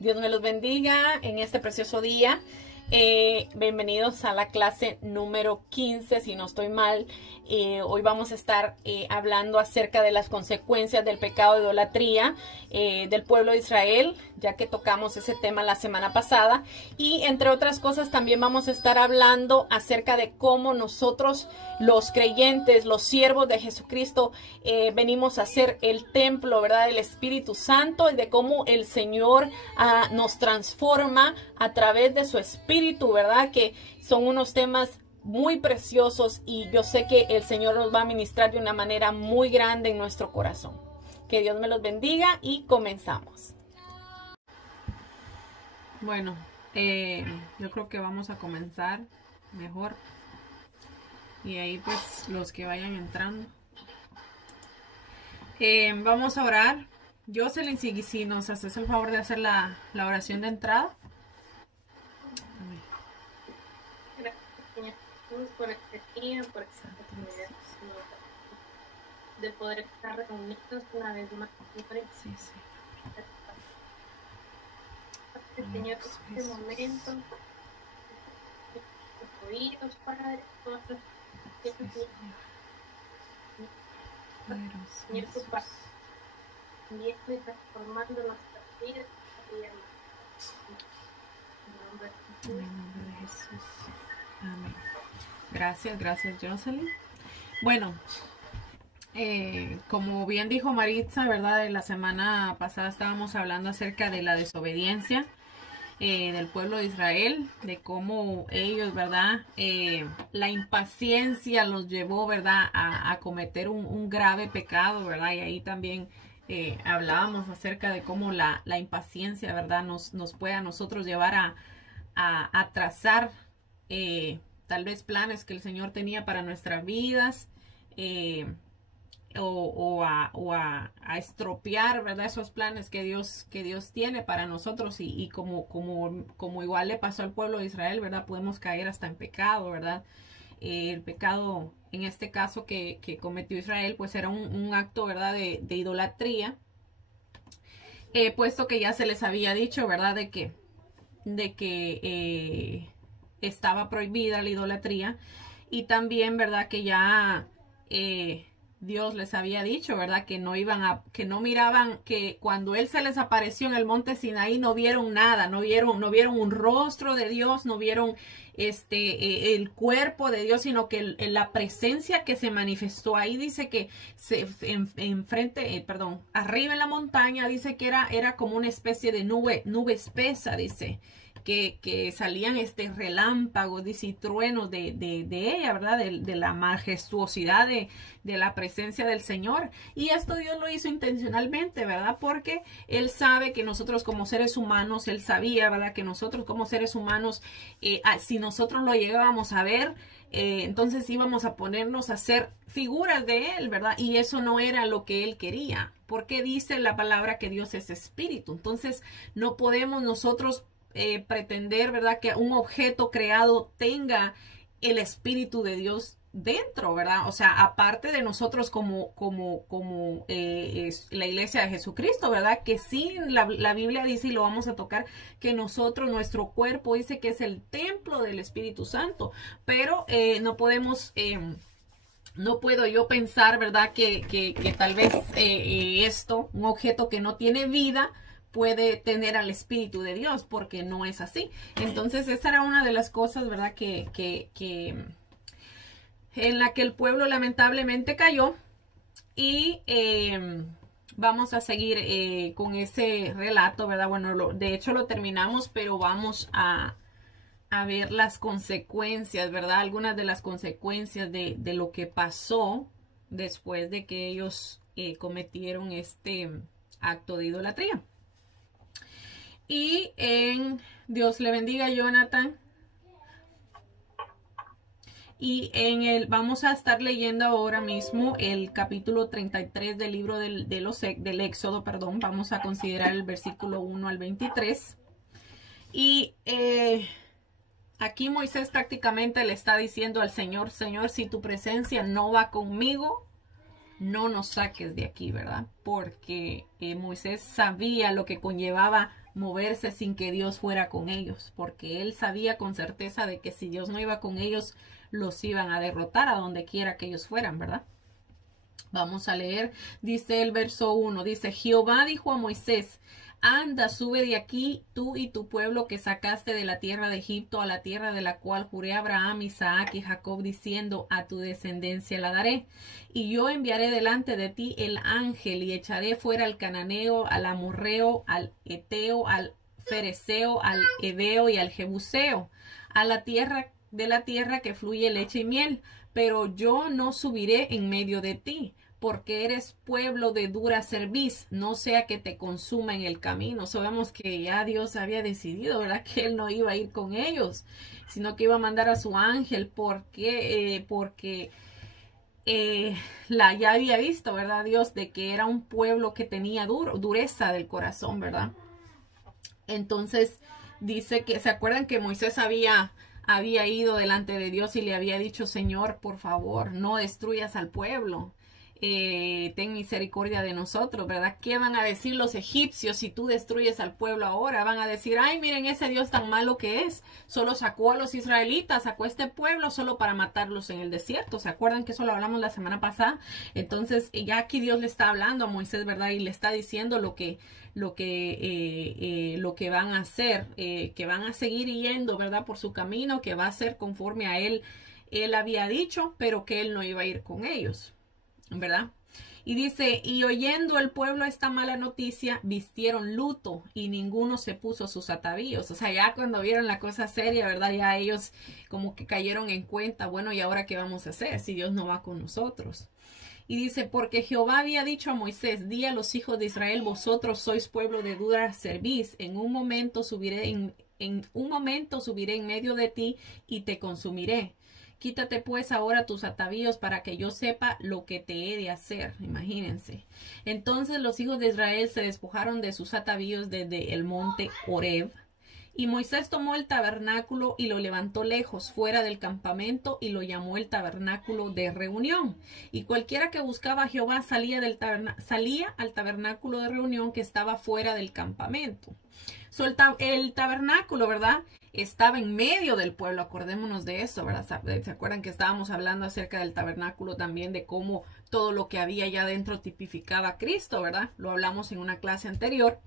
Dios me los bendiga en este precioso día. Bienvenidos a la clase número 15, si no estoy mal. Hoy vamos a estar hablando acerca de las consecuencias del pecado de idolatría del pueblo de Israel, ya que tocamos ese tema la semana pasada. Y entre otras cosas también vamos a estar hablando acerca de cómo nosotros, los creyentes, los siervos de Jesucristo, venimos a ser el templo, ¿verdad?, del Espíritu Santo, y de cómo el Señor nos transforma a través de su Espíritu, ¿verdad? Que son unos temas muy preciosos y yo sé que el Señor nos va a ministrar de una manera muy grande en nuestro corazón. Que Dios me los bendiga y comenzamos. Bueno, yo creo que vamos a comenzar mejor. Y ahí pues los que vayan entrando. Vamos a orar. Jocelyn, si nos haces el favor de hacer la oración de entrada. Gracias, Señor Jesús, por este día, por esta oportunidad de poder estar reunidos una vez más. Sí, sí. Señor, en este momento, los oídos, Padre, todas las Señor, tu paz, también y transformando nuestras vidas. En el nombre de Jesús. Amén. Gracias, Jocelyn. Bueno, como bien dijo Maritza, ¿verdad? De la semana pasada estábamos hablando acerca de la desobediencia del pueblo de Israel, de cómo ellos, ¿verdad? La impaciencia los llevó, ¿verdad?, a cometer un grave pecado, ¿verdad? Y ahí también hablábamos acerca de cómo la impaciencia, ¿verdad?, nos puede a nosotros llevar a trazar tal vez planes que el Señor tenía para nuestras vidas, o a estropear, ¿verdad?, esos planes que Dios tiene para nosotros, y como igual le pasó al pueblo de Israel, ¿verdad?, podemos caer hasta en pecado, ¿verdad? El pecado, en este caso que cometió Israel, pues era un acto, ¿verdad?, de idolatría, puesto que ya se les había dicho, ¿verdad?, de que estaba prohibida la idolatría, y también, ¿verdad?, que ya Dios les había dicho, ¿verdad?, que no miraban, que cuando Él se les apareció en el monte Sinaí no vieron nada, no vieron un rostro de Dios, no vieron el cuerpo de Dios, sino que la presencia que se manifestó ahí, dice que arriba en la montaña, dice que era como una especie de nube espesa, dice. Que salían relámpagos, dice, y truenos de ella, ¿verdad? De la majestuosidad de la presencia del Señor. Y esto Dios lo hizo intencionalmente, ¿verdad? Porque Él sabe que nosotros como seres humanos, Él sabía, ¿verdad?, que nosotros como seres humanos, si nosotros lo llegábamos a ver, entonces íbamos a ponernos a hacer figuras de Él, ¿verdad? Y eso no era lo que Él quería, porque dice la palabra que Dios es espíritu. Entonces no podemos nosotros pretender, ¿verdad?, que un objeto creado tenga el Espíritu de Dios dentro, ¿verdad? O sea, aparte de nosotros como es la iglesia de Jesucristo, ¿verdad? Que sí, la Biblia dice, y lo vamos a tocar, que nosotros, nuestro cuerpo, dice que es el templo del Espíritu Santo, pero no podemos... no puedo yo pensar, ¿verdad?, que tal vez un objeto que no tiene vida, puede tener al Espíritu de Dios, porque no es así. Entonces esa era una de las cosas, ¿verdad?, en la que el pueblo lamentablemente cayó. Y vamos a seguir con ese relato, ¿verdad? Bueno, de hecho lo terminamos, pero vamos a ver las consecuencias, ¿verdad? Algunas de las consecuencias de lo que pasó después de que ellos cometieron este acto de idolatría. Y Dios le bendiga, Jonathan. Y vamos a estar leyendo ahora mismo el capítulo 33 del libro del Éxodo, perdón. Vamos a considerar el versículo 1 al 23. Y aquí Moisés prácticamente le está diciendo al Señor, Señor, si tu presencia no va conmigo, no nos saques de aquí, ¿verdad? Porque Moisés sabía lo que conllevaba moverse sin que Dios fuera con ellos, porque él sabía con certeza de que si Dios no iba con ellos, los iban a derrotar a donde quiera que ellos fueran, ¿verdad? Vamos a leer, dice el verso 1, dice, Jehová dijo a Moisés, anda, sube de aquí, tú y tu pueblo que sacaste de la tierra de Egipto, a la tierra de la cual juré a Abraham, Isaac y Jacob, diciendo, a tu descendencia la daré. Y yo enviaré delante de ti el ángel, y echaré fuera al cananeo, al amorreo, al eteo, al fereceo, al heveo y al jebuseo, a la tierra que fluye leche y miel. Pero yo no subiré en medio de ti, porque eres pueblo de dura cerviz, no sea que te consuma en el camino. Sabemos que ya Dios había decidido, ¿verdad?, que él no iba a ir con ellos, sino que iba a mandar a su ángel, porque ya había visto, ¿verdad?, Dios, de que era un pueblo que tenía dureza del corazón, ¿verdad? Entonces dice que, ¿se acuerdan que Moisés había ido delante de Dios y le había dicho, Señor, por favor, no destruyas al pueblo? Ten misericordia de nosotros, ¿verdad? ¿Qué van a decir los egipcios si tú destruyes al pueblo ahora? Van a decir, ay, miren ese Dios tan malo que es, solo sacó a los israelitas, sacó a este pueblo solo para matarlos en el desierto. ¿Se acuerdan que eso lo hablamos la semana pasada? Entonces ya aquí Dios le está hablando a Moisés, ¿verdad? Y le está diciendo lo que van a hacer, que van a seguir yendo, ¿verdad?, por su camino, que va a ser conforme a él había dicho, pero que él no iba a ir con ellos, ¿verdad? Y dice, y oyendo el pueblo esta mala noticia, vistieron luto y ninguno se puso sus atavíos. O sea, ya cuando vieron la cosa seria, ¿verdad?, ya ellos como que cayeron en cuenta, bueno, ¿y ahora qué vamos a hacer si Dios no va con nosotros? Y dice, porque Jehová había dicho a Moisés, di a los hijos de Israel, vosotros sois pueblo de dura cerviz, en un momento subiré en medio de ti y te consumiré. Quítate pues ahora tus atavíos para que yo sepa lo que te he de hacer. Imagínense. Entonces los hijos de Israel se despojaron de sus atavíos desde el monte Horeb. Y Moisés tomó el tabernáculo y lo levantó lejos, fuera del campamento, y lo llamó el tabernáculo de reunión. Y cualquiera que buscaba a Jehová salía al tabernáculo de reunión que estaba fuera del campamento. El tabernáculo, ¿verdad?, estaba en medio del pueblo. Acordémonos de eso, ¿verdad? ¿Se acuerdan que estábamos hablando acerca del tabernáculo también, de cómo todo lo que había allá dentro tipificaba a Cristo, ¿verdad? Lo hablamos en una clase anterior.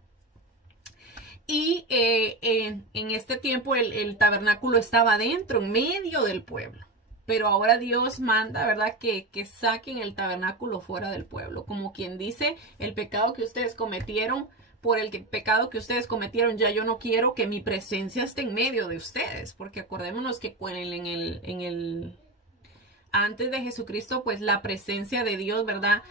Y en este tiempo el tabernáculo estaba dentro, en medio del pueblo. Pero ahora Dios manda, ¿verdad?, que saquen el tabernáculo fuera del pueblo. Como quien dice, el pecado que ustedes cometieron, por el pecado que ustedes cometieron, ya yo no quiero que mi presencia esté en medio de ustedes. Porque acordémonos que antes de Jesucristo, pues la presencia de Dios, ¿verdad?,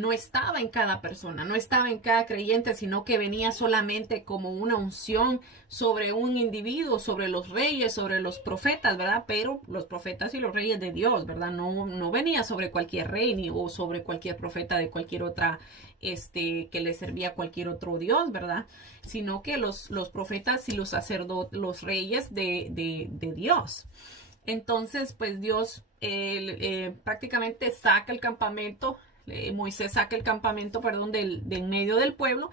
no estaba en cada persona, no estaba en cada creyente, sino que venía solamente como una unción sobre un individuo, sobre los reyes, sobre los profetas, ¿verdad? Pero los profetas y los reyes de Dios, ¿verdad? No venía sobre cualquier rey ni o sobre cualquier profeta de cualquier otra, que le servía a cualquier otro Dios, ¿verdad? Sino que los profetas y los sacerdotes, los reyes de Dios. Entonces, pues Dios prácticamente saca el campamento, Moisés saca el campamento, perdón, del medio del pueblo,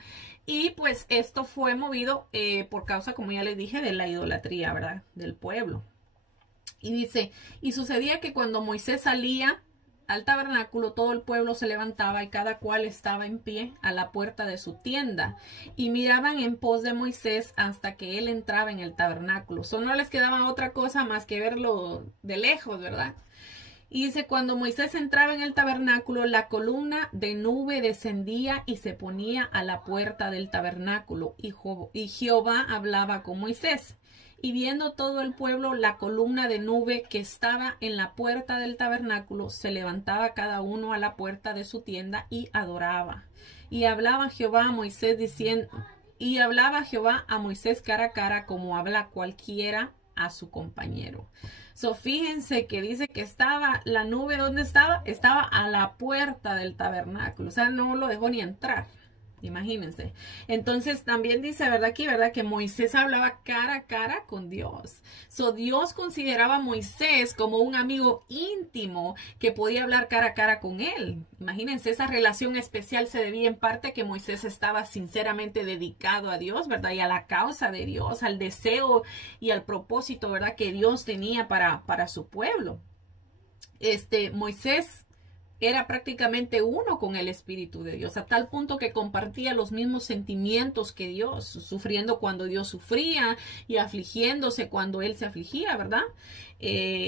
y pues esto fue movido por causa, como ya les dije, de la idolatría, ¿verdad?, del pueblo. Y dice, y sucedía que cuando Moisés salía al tabernáculo, todo el pueblo se levantaba y cada cual estaba en pie a la puerta de su tienda y miraban en pos de Moisés hasta que él entraba en el tabernáculo. No les quedaba otra cosa más que verlo de lejos, ¿verdad? Y dice, cuando Moisés entraba en el tabernáculo, la columna de nube descendía y se ponía a la puerta del tabernáculo, y Jehová hablaba con Moisés. Y viendo todo el pueblo la columna de nube que estaba en la puerta del tabernáculo, se levantaba cada uno a la puerta de su tienda y adoraba. Y hablaba Jehová a Moisés cara a cara, como habla cualquiera a su compañero. Fíjense que dice que estaba la nube, ¿dónde estaba? Estaba a la puerta del tabernáculo, o sea, no lo dejó ni entrar. Imagínense. Entonces también dice, ¿verdad? Aquí, ¿verdad? Que Moisés hablaba cara a cara con Dios. Dios consideraba a Moisés como un amigo íntimo que podía hablar cara a cara con él. Imagínense, esa relación especial se debía en parte a que Moisés estaba sinceramente dedicado a Dios, ¿verdad? Y a la causa de Dios, al deseo y al propósito, ¿verdad? Que Dios tenía para su pueblo. Moisés era prácticamente uno con el Espíritu de Dios, a tal punto que compartía los mismos sentimientos que Dios, sufriendo cuando Dios sufría y afligiéndose cuando Él se afligía, ¿verdad?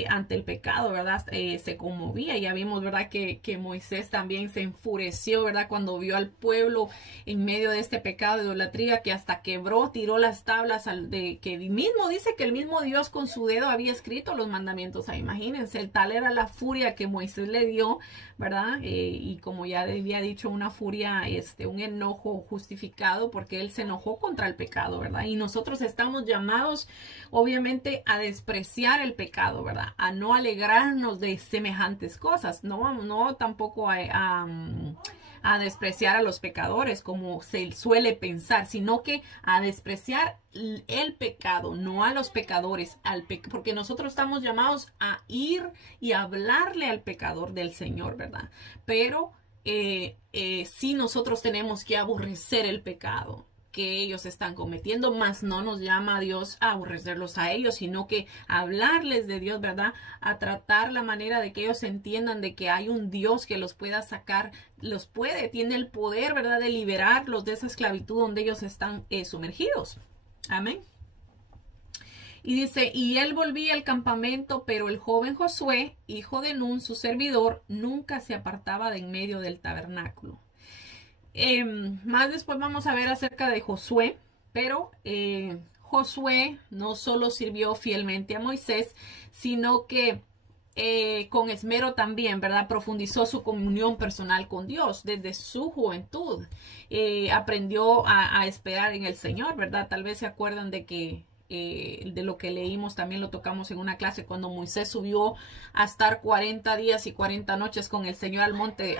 Ante el pecado, ¿verdad? Se conmovía. Ya vimos, ¿verdad? Que Moisés también se enfureció, ¿verdad? Cuando vio al pueblo en medio de este pecado de idolatría, que hasta quebró, tiró las tablas que mismo dice que el mismo Dios con su dedo había escrito los mandamientos. Imagínense, tal era la furia que Moisés le dio, ¿verdad? Y como ya había dicho, una furia, un enojo justificado, porque él se enojó contra el pecado, ¿verdad? Y nosotros estamos llamados, obviamente, a despreciar el pecado, ¿verdad? A no alegrarnos de semejantes cosas, no tampoco a despreciar a los pecadores como se suele pensar, sino que a despreciar el pecado, no a los pecadores, porque nosotros estamos llamados a ir y hablarle al pecador del Señor, ¿verdad? Pero sí nosotros tenemos que aborrecer el pecado que ellos están cometiendo, más no nos llama a Dios a aborrecerlos a ellos, sino que hablarles de Dios, ¿verdad? A tratar la manera de que ellos entiendan de que hay un Dios que los pueda sacar, tiene el poder, ¿verdad? De liberarlos de esa esclavitud donde ellos están sumergidos. Amén. Y dice, y él volvía al campamento, pero el joven Josué, hijo de Nun, su servidor, nunca se apartaba de en medio del tabernáculo. Más después vamos a ver acerca de Josué, pero Josué no solo sirvió fielmente a Moisés, sino que con esmero también, ¿verdad? Profundizó su comunión personal con Dios desde su juventud. Aprendió a esperar en el Señor, ¿verdad? Tal vez se acuerdan de que de lo que leímos, también lo tocamos en una clase, cuando Moisés subió a estar 40 días y 40 noches con el Señor al monte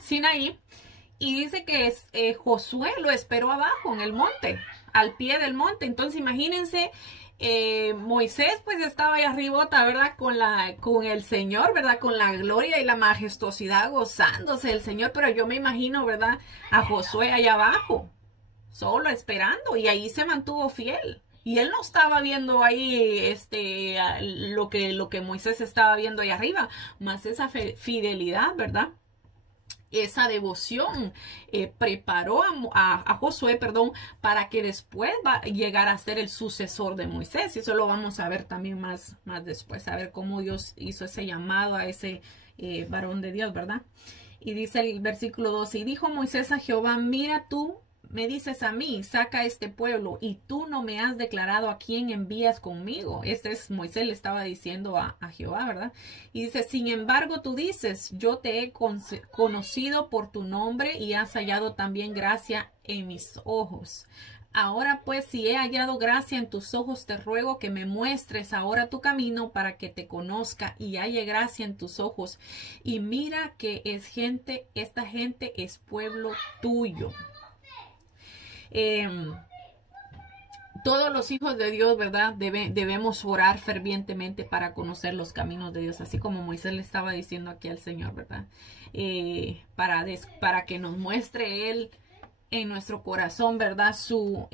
Sinaí, y dice que Josué lo esperó abajo en el monte, al pie del monte. Entonces imagínense, Moisés pues estaba ahí arribota, ¿verdad? Con el Señor, ¿verdad? Con la gloria y la majestuosidad, gozándose del Señor, pero yo me imagino, ¿verdad? A Josué allá abajo, solo esperando, y ahí se mantuvo fiel. Y él no estaba viendo ahí lo que Moisés estaba viendo ahí arriba, más esa fidelidad, ¿verdad? Esa devoción preparó a Josué, perdón, para que después llegara a ser el sucesor de Moisés. Y eso lo vamos a ver también más después, a ver cómo Dios hizo ese llamado a ese varón de Dios, ¿verdad? Y dice el versículo 12, y dijo Moisés a Jehová, mira, tú me dices a mí, saca a este pueblo, y tú no me has declarado a quién envías conmigo. Moisés le estaba diciendo a Jehová, ¿verdad? Y dice, sin embargo, tú dices, yo te he conocido por tu nombre y has hallado también gracia en mis ojos. Ahora pues, si he hallado gracia en tus ojos, te ruego que me muestres ahora tu camino para que te conozca y halle gracia en tus ojos. Y mira que esta gente es pueblo tuyo. Todos los hijos de Dios, ¿verdad? Debemos orar fervientemente para conocer los caminos de Dios, así como Moisés le estaba diciendo aquí al Señor, ¿verdad? Para que nos muestre Él en nuestro corazón, ¿verdad? Su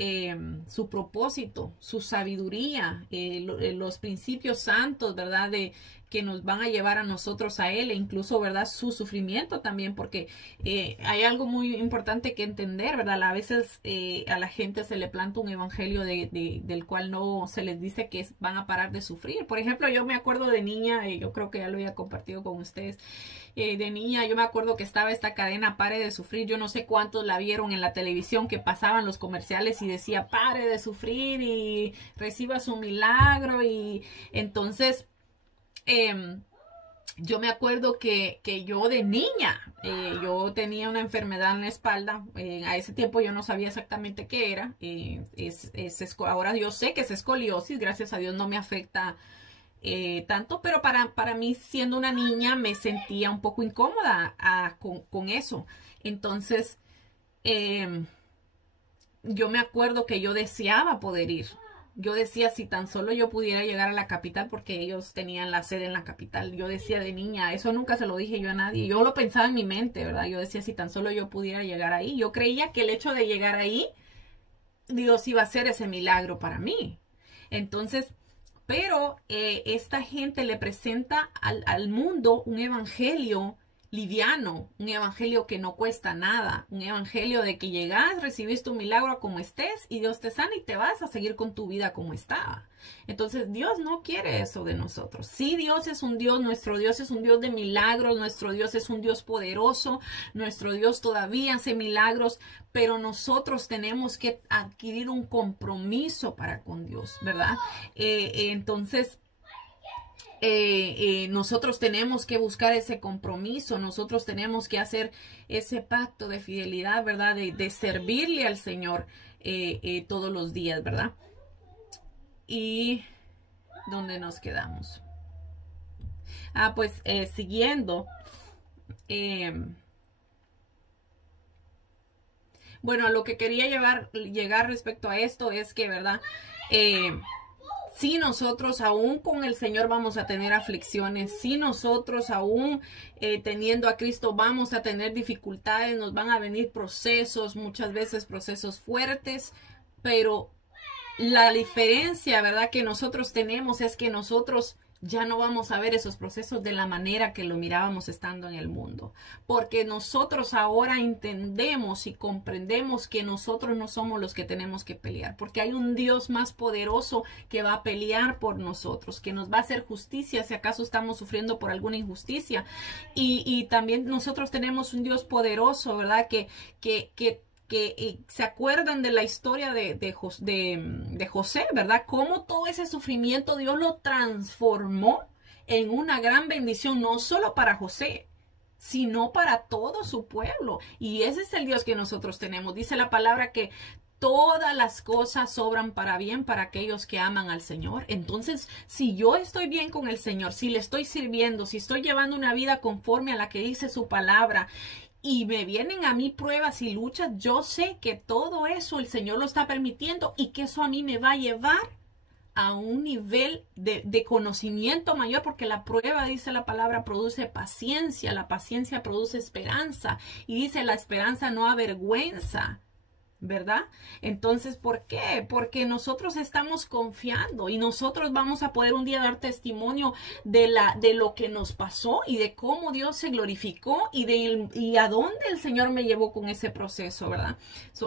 propósito, su sabiduría, los principios santos, ¿verdad? Que nos van a llevar a nosotros a Él, e incluso, ¿verdad? Su sufrimiento también, porque hay algo muy importante que entender, ¿verdad? A veces a la gente se le planta un evangelio del cual no se les dice que van a parar de sufrir. Por ejemplo, yo me acuerdo de niña, yo creo que ya lo había compartido con ustedes, de niña, yo me acuerdo que estaba esta cadena Pare de Sufrir. Yo no sé cuántos la vieron en la televisión, que pasaban los comerciales y decía pare de sufrir y reciba su milagro. Y entonces yo me acuerdo que yo de niña, yo tenía una enfermedad en la espalda. A ese tiempo yo no sabía exactamente qué era. Ahora yo sé que es escoliosis, gracias a Dios no me afecta tanto, pero para mí, siendo una niña, me sentía un poco incómoda con eso. Entonces yo me acuerdo que yo deseaba poder ir. Yo decía, si tan solo yo pudiera llegar a la capital, porque ellos tenían la sede en la capital. Yo decía de niña, eso nunca se lo dije yo a nadie. Yo lo pensaba en mi mente, ¿verdad? Yo decía, si tan solo yo pudiera llegar ahí. Yo creía que el hecho de llegar ahí, Dios iba a hacer ese milagro para mí. Entonces, pero esta gente le presenta al mundo un evangelio liviano, un evangelio que no cuesta nada, un evangelio de que llegas, recibiste un milagro como estés y Dios te sana y te vas a seguir con tu vida como estaba. Entonces Dios no quiere eso de nosotros. Sí, Dios es un Dios, nuestro Dios es un Dios de milagros, nuestro Dios es un Dios poderoso, nuestro Dios todavía hace milagros, pero nosotros tenemos que adquirir un compromiso para con Dios, ¿verdad? Entonces, nosotros tenemos que buscar ese compromiso, nosotros tenemos que hacer ese pacto de fidelidad, ¿verdad? De servirle al Señor todos los días, ¿verdad? Y ¿dónde nos quedamos? Pues siguiendo. Bueno, a lo que quería llegar respecto a esto es que, ¿verdad? Si nosotros aún con el Señor vamos a tener aflicciones, si nosotros aún teniendo a Cristo vamos a tener dificultades, nos van a venir procesos, muchas veces procesos fuertes, pero la diferencia, ¿verdad?, que nosotros tenemos es que nosotros ya no vamos a ver esos procesos de la manera que lo mirábamos estando en el mundo. Porque nosotros ahora entendemos y comprendemos que nosotros no somos los que tenemos que pelear. Porque hay un Dios más poderoso que va a pelear por nosotros, que nos va a hacer justicia si acaso estamos sufriendo por alguna injusticia. Y también nosotros tenemos un Dios poderoso, ¿verdad?, que se acuerdan de la historia de José, ¿verdad? Cómo todo ese sufrimiento Dios lo transformó en una gran bendición, no solo para José, sino para todo su pueblo. Y ese es el Dios que nosotros tenemos. Dice la palabra que todas las cosas obran para bien para aquellos que aman al Señor. Entonces, si yo estoy bien con el Señor, si le estoy sirviendo, si estoy llevando una vida conforme a la que dice su palabra, y me vienen a mí pruebas y luchas, yo sé que todo eso el Señor lo está permitiendo y que eso a mí me va a llevar a un nivel de conocimiento mayor, porque la prueba, dice la palabra, produce paciencia, la paciencia produce esperanza y dice la esperanza no avergüenza, ¿verdad? Entonces, ¿por qué? Porque nosotros estamos confiando y nosotros vamos a poder un día dar testimonio de lo que nos pasó y de cómo Dios se glorificó y a dónde el Señor me llevó con ese proceso, ¿verdad?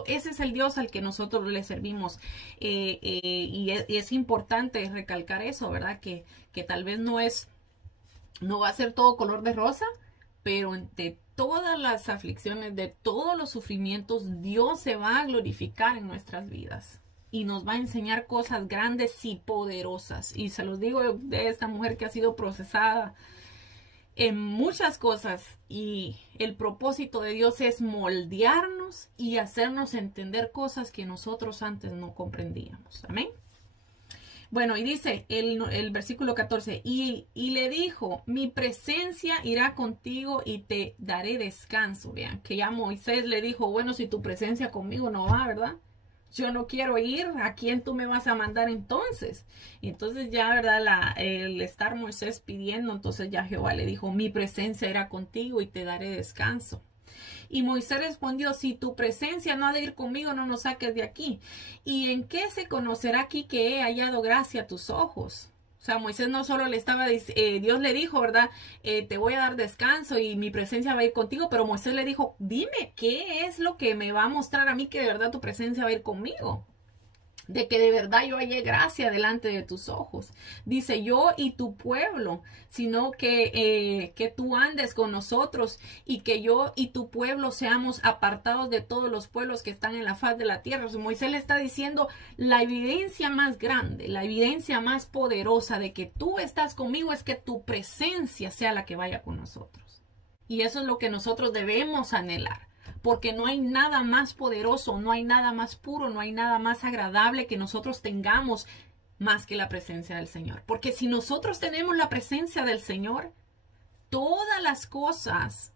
Ese es el Dios al que nosotros le servimos y es importante recalcar eso, ¿verdad? Que tal vez no va a ser todo color de rosa, pero entre todas las aflicciones, de todos los sufrimientos, Dios se va a glorificar en nuestras vidas y nos va a enseñar cosas grandes y poderosas. Y se los digo de esta mujer que ha sido procesada en muchas cosas y el propósito de Dios es moldearnos y hacernos entender cosas que nosotros antes no comprendíamos. Amén. Bueno, y dice el versículo 14, y le dijo, mi presencia irá contigo y te daré descanso. Vean, que ya Moisés le dijo, bueno, si tu presencia conmigo no va, ¿verdad? Yo no quiero ir, ¿a quién tú me vas a mandar entonces? Y entonces ya, ¿verdad? El estar Moisés pidiendo, entonces ya Jehová le dijo, mi presencia irá contigo y te daré descanso. Y Moisés respondió, si tu presencia no ha de ir conmigo, no nos saques de aquí. ¿Y en qué se conocerá aquí que he hallado gracia a tus ojos? O sea, Moisés no solo le estaba diciendo, Dios le dijo, ¿verdad? Te voy a dar descanso y mi presencia va a ir contigo, pero Moisés le dijo, dime, ¿qué es lo que me va a mostrar a mí que de verdad tu presencia va a ir conmigo? De que de verdad yo hallé gracia delante de tus ojos. Dice, yo y tu pueblo, sino que tú andes con nosotros y que yo y tu pueblo seamos apartados de todos los pueblos que están en la faz de la tierra. O sea, Moisés le está diciendo la evidencia más grande, la evidencia más poderosa de que tú estás conmigo es que tu presencia sea la que vaya con nosotros. Y eso es lo que nosotros debemos anhelar. Porque no hay nada más poderoso, no hay nada más puro, no hay nada más agradable que nosotros tengamos más que la presencia del Señor. Porque si nosotros tenemos la presencia del Señor, todas las cosas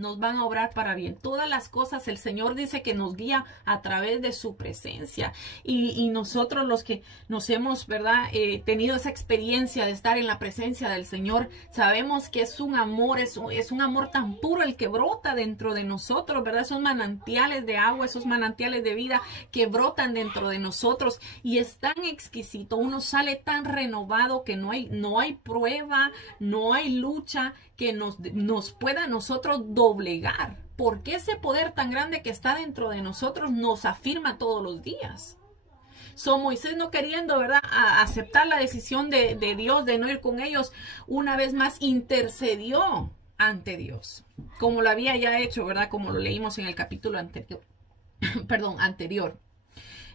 nos van a obrar para bien. Todas las cosas el Señor dice que nos guía a través de su presencia. Y nosotros los que nos hemos, ¿verdad? Tenido esa experiencia de estar en la presencia del Señor, sabemos que es un amor, es un amor tan puro el que brota dentro de nosotros, ¿verdad? Esos manantiales de agua, esos manantiales de vida que brotan dentro de nosotros, y es tan exquisito. Uno sale tan renovado que no hay prueba, no hay lucha que nos pueda a nosotros doblegar, porque ese poder tan grande que está dentro de nosotros nos afirma todos los días. Moisés, no queriendo, ¿verdad?, aceptar la decisión de Dios de no ir con ellos, una vez más intercedió ante Dios, como lo había ya hecho, ¿verdad?, como lo leímos en el capítulo anterior. Perdón, anterior.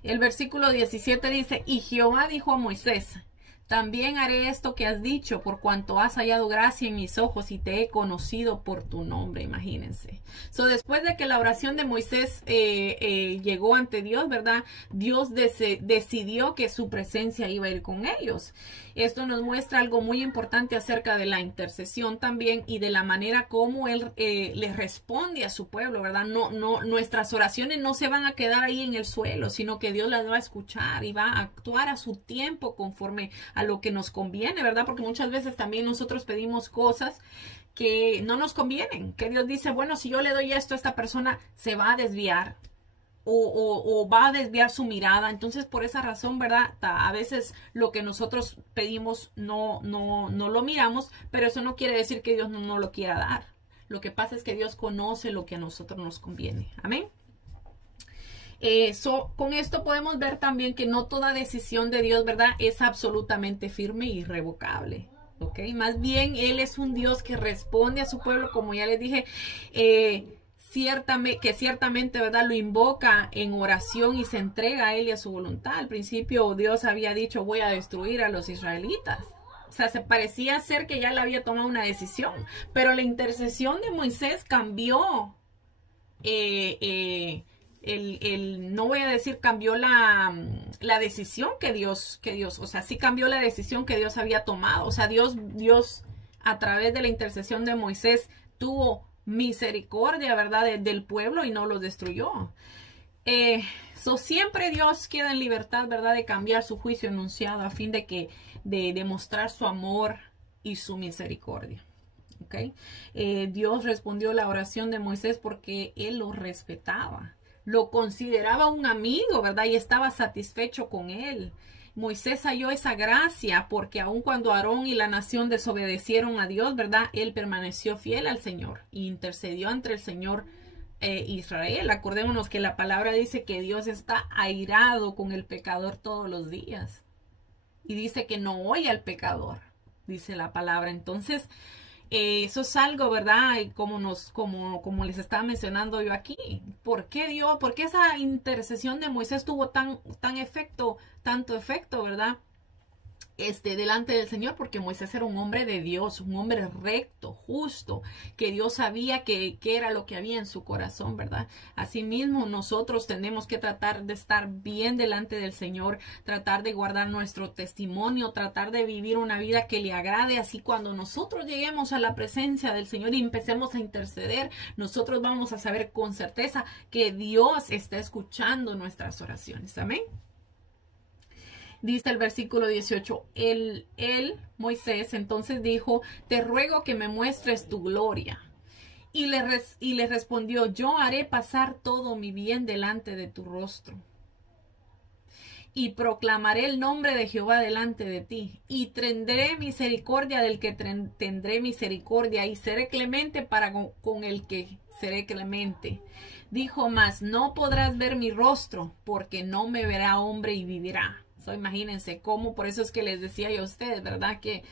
El versículo 17 dice: y Jehová dijo a Moisés: también haré esto que has dicho, por cuanto has hallado gracia en mis ojos y te he conocido por tu nombre. Imagínense. Después de que la oración de Moisés llegó ante Dios, ¿verdad? Dios decidió que su presencia iba a ir con ellos. Esto nos muestra algo muy importante acerca de la intercesión también, y de la manera como Él le responde a su pueblo, ¿verdad? Nuestras oraciones no se van a quedar ahí en el suelo, sino que Dios las va a escuchar y va a actuar a su tiempo conforme a lo que nos conviene, ¿verdad? Porque muchas veces también nosotros pedimos cosas que no nos convienen, que Dios dice, bueno, si yo le doy esto a esta persona, se va a desviar. O va a desviar su mirada. Entonces, por esa razón, ¿verdad? A veces lo que nosotros pedimos no lo miramos, pero eso no quiere decir que Dios no lo quiera dar. Lo que pasa es que Dios conoce lo que a nosotros nos conviene. Amén. Con esto podemos ver también que no toda decisión de Dios, ¿verdad?, es absolutamente firme e irrevocable. ¿Ok? Más bien, Él es un Dios que responde a su pueblo, como ya les dije, ciertamente, ¿verdad?, lo invoca en oración y se entrega a Él y a su voluntad. Al principio Dios había dicho: voy a destruir a los israelitas. O sea, se parecía ser que ya le había tomado una decisión, pero la intercesión de Moisés cambió, no voy a decir cambió la decisión que Dios, o sea, sí cambió la decisión que Dios había tomado. O sea, Dios a través de la intercesión de Moisés tuvo misericordia, ¿verdad?, del pueblo y no lo destruyó. Siempre Dios queda en libertad, ¿verdad?, de cambiar su juicio enunciado a fin de demostrar su amor y su misericordia. ¿Okay? Dios respondió la oración de Moisés porque Él lo respetaba, lo consideraba un amigo, ¿verdad?, y estaba satisfecho con él. Moisés halló esa gracia porque aun cuando Aarón y la nación desobedecieron a Dios, ¿verdad?, él permaneció fiel al Señor e intercedió ante el Señor Israel. Acordémonos que la palabra dice que Dios está airado con el pecador todos los días. Y dice que no oye al pecador, dice la palabra. Entonces, eso es algo, ¿verdad? Y como les estaba mencionando yo aquí. ¿Por qué esa intercesión de Moisés tuvo tanto efecto, ¿verdad?, delante del Señor? Porque Moisés era un hombre de Dios, un hombre recto, justo, que Dios sabía que era lo que había en su corazón, ¿verdad? Asimismo, nosotros tenemos que tratar de estar bien delante del Señor, tratar de guardar nuestro testimonio, tratar de vivir una vida que le agrade. Así, cuando nosotros lleguemos a la presencia del Señor y empecemos a interceder, nosotros vamos a saber con certeza que Dios está escuchando nuestras oraciones. Amén. Dice el versículo 18, Moisés, entonces dijo: te ruego que me muestres tu gloria. Y le respondió: yo haré pasar todo mi bien delante de tu rostro. Y proclamaré el nombre de Jehová delante de ti. Y tendré misericordia del que tendré misericordia. Y seré clemente para con el que seré clemente. Dijo: mas no podrás ver mi rostro, porque no me verá hombre y vivirá. Imagínense cómo, por eso es que les decía yo a ustedes, ¿verdad?, que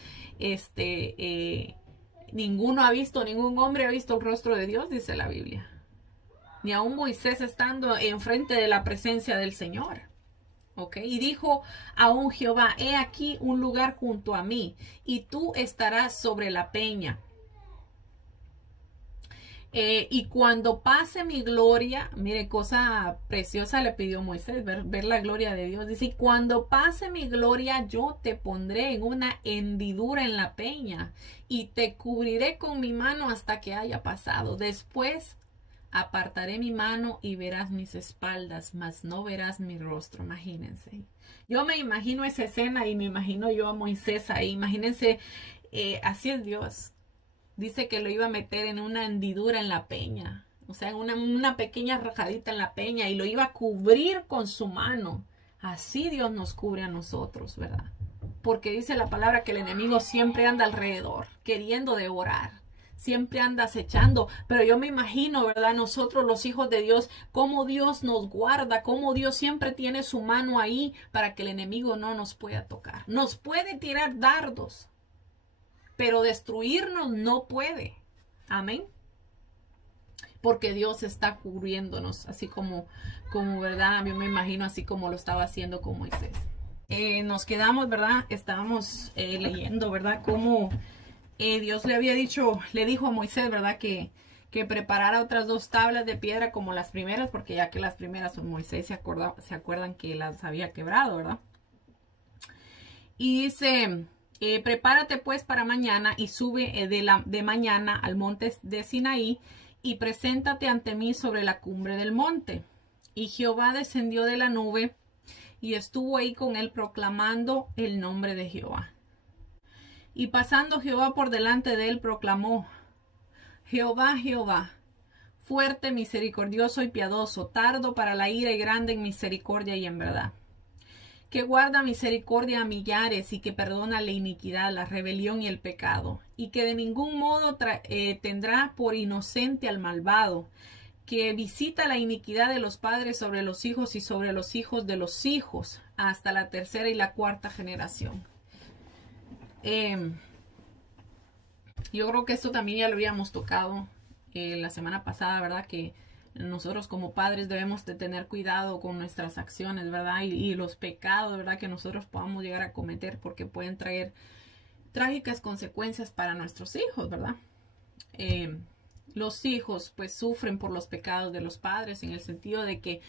ningún hombre ha visto el rostro de Dios, dice la Biblia. Ni aun Moisés estando enfrente de la presencia del Señor. ¿Ok? Y dijo aún Jehová: he aquí un lugar junto a mí, y tú estarás sobre la peña. Y cuando pase mi gloria, mire, cosa preciosa le pidió Moisés, ver la gloria de Dios. Dice, y cuando pase mi gloria, yo te pondré en una hendidura en la peña y te cubriré con mi mano hasta que haya pasado. Después apartaré mi mano y verás mis espaldas, mas no verás mi rostro. Imagínense. Yo me imagino esa escena y me imagino yo a Moisés ahí. Imagínense, así es Dios. Dice que lo iba a meter en una hendidura en la peña, o sea, en una pequeña rajadita en la peña, y lo iba a cubrir con su mano. Así Dios nos cubre a nosotros, ¿verdad? Porque dice la palabra que el enemigo siempre anda alrededor, queriendo devorar, siempre anda acechando. Pero yo me imagino, ¿verdad? Nosotros los hijos de Dios, cómo Dios nos guarda, cómo Dios siempre tiene su mano ahí para que el enemigo no nos pueda tocar. Nos puede tirar dardos, pero destruirnos no puede. Amén. Porque Dios está cubriéndonos, así como verdad, yo me imagino así como lo estaba haciendo con Moisés. Nos quedamos, ¿verdad? Estábamos leyendo, ¿verdad? Cómo Dios le había dicho, le dijo a Moisés, ¿verdad? Que preparara otras 2 tablas de piedra como las primeras, porque ya que las primeras Moisés se acuerdan que las había quebrado, ¿verdad? Y dice, prepárate pues para mañana y sube de mañana al monte de Sinaí y preséntate ante mí sobre la cumbre del monte. Y Jehová descendió de la nube y estuvo ahí con él proclamando el nombre de Jehová. Y pasando Jehová por delante de él proclamó, Jehová, Jehová, fuerte, misericordioso y piadoso, tardo para la ira y grande en misericordia y en verdad, que guarda misericordia a millares y que perdona la iniquidad, la rebelión y el pecado, y que de ningún modo tendrá por inocente al malvado, que visita la iniquidad de los padres sobre los hijos y sobre los hijos de los hijos, hasta la 3ª y la 4ª generación. Yo creo que esto también ya lo habíamos tocado la semana pasada, ¿verdad? Que nosotros como padres debemos de tener cuidado con nuestras acciones, ¿verdad? Y los pecados, ¿verdad? Que nosotros podamos llegar a cometer, porque pueden traer trágicas consecuencias para nuestros hijos, ¿verdad? Los hijos pues sufren por los pecados de los padres, en el sentido de que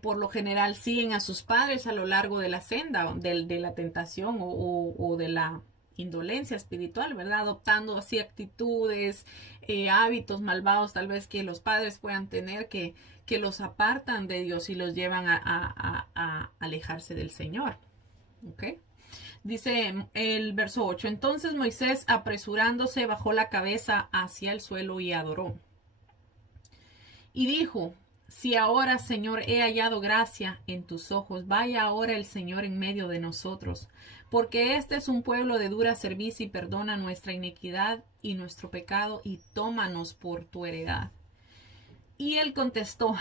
por lo general siguen a sus padres a lo largo de la senda de la tentación o de la indolencia espiritual, ¿verdad? Adoptando así actitudes, hábitos malvados tal vez que los padres puedan tener, que los apartan de Dios y los llevan a alejarse del Señor. ¿Ok? Dice el verso 8, entonces Moisés apresurándose bajó la cabeza hacia el suelo y adoró. Y dijo, si ahora, Señor, he hallado gracia en tus ojos, vaya ahora el Señor en medio de nosotros, porque este es un pueblo de dura cerviz y perdona nuestra iniquidad y nuestro pecado y tómanos por tu heredad. Y él contestó,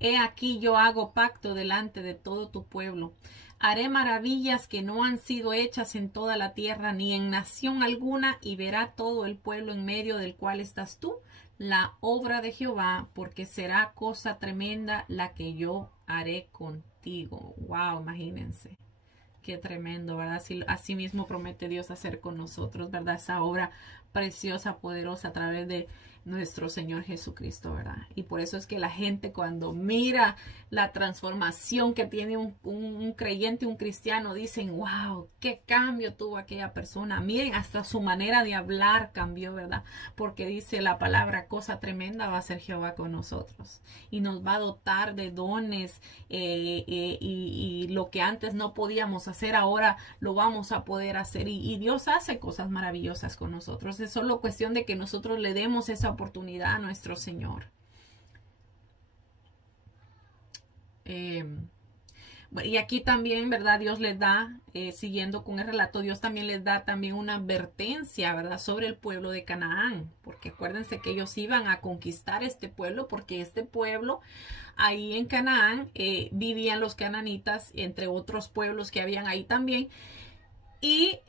he aquí yo hago pacto delante de todo tu pueblo. Haré maravillas que no han sido hechas en toda la tierra ni en nación alguna, y verá todo el pueblo en medio del cual estás tú la obra de Jehová, porque será cosa tremenda la que yo haré contigo. Wow, imagínense. Qué tremendo, ¿verdad? Así mismo promete Dios hacer con nosotros, ¿verdad? Esa obra preciosa, poderosa a través de nuestro Señor Jesucristo, ¿verdad? Y por eso es que la gente cuando mira la transformación que tiene un creyente, un cristiano, dicen, wow, qué cambio tuvo aquella persona. Miren, hasta su manera de hablar cambió, ¿verdad? Porque dice la palabra, cosa tremenda va a ser Jehová con nosotros. Y nos va a dotar de dones y lo que antes no podíamos hacer, ahora lo vamos a poder hacer. Y Dios hace cosas maravillosas con nosotros. Es solo cuestión de que nosotros le demos esa oportunidad a nuestro Señor. Y aquí también, ¿verdad? Dios les da, siguiendo con el relato, Dios también les da también una advertencia, ¿verdad? Sobre el pueblo de Canaán, porque acuérdense que ellos iban a conquistar este pueblo, porque este pueblo, ahí en Canaán, vivían los cananitas, entre otros pueblos que habían ahí también, y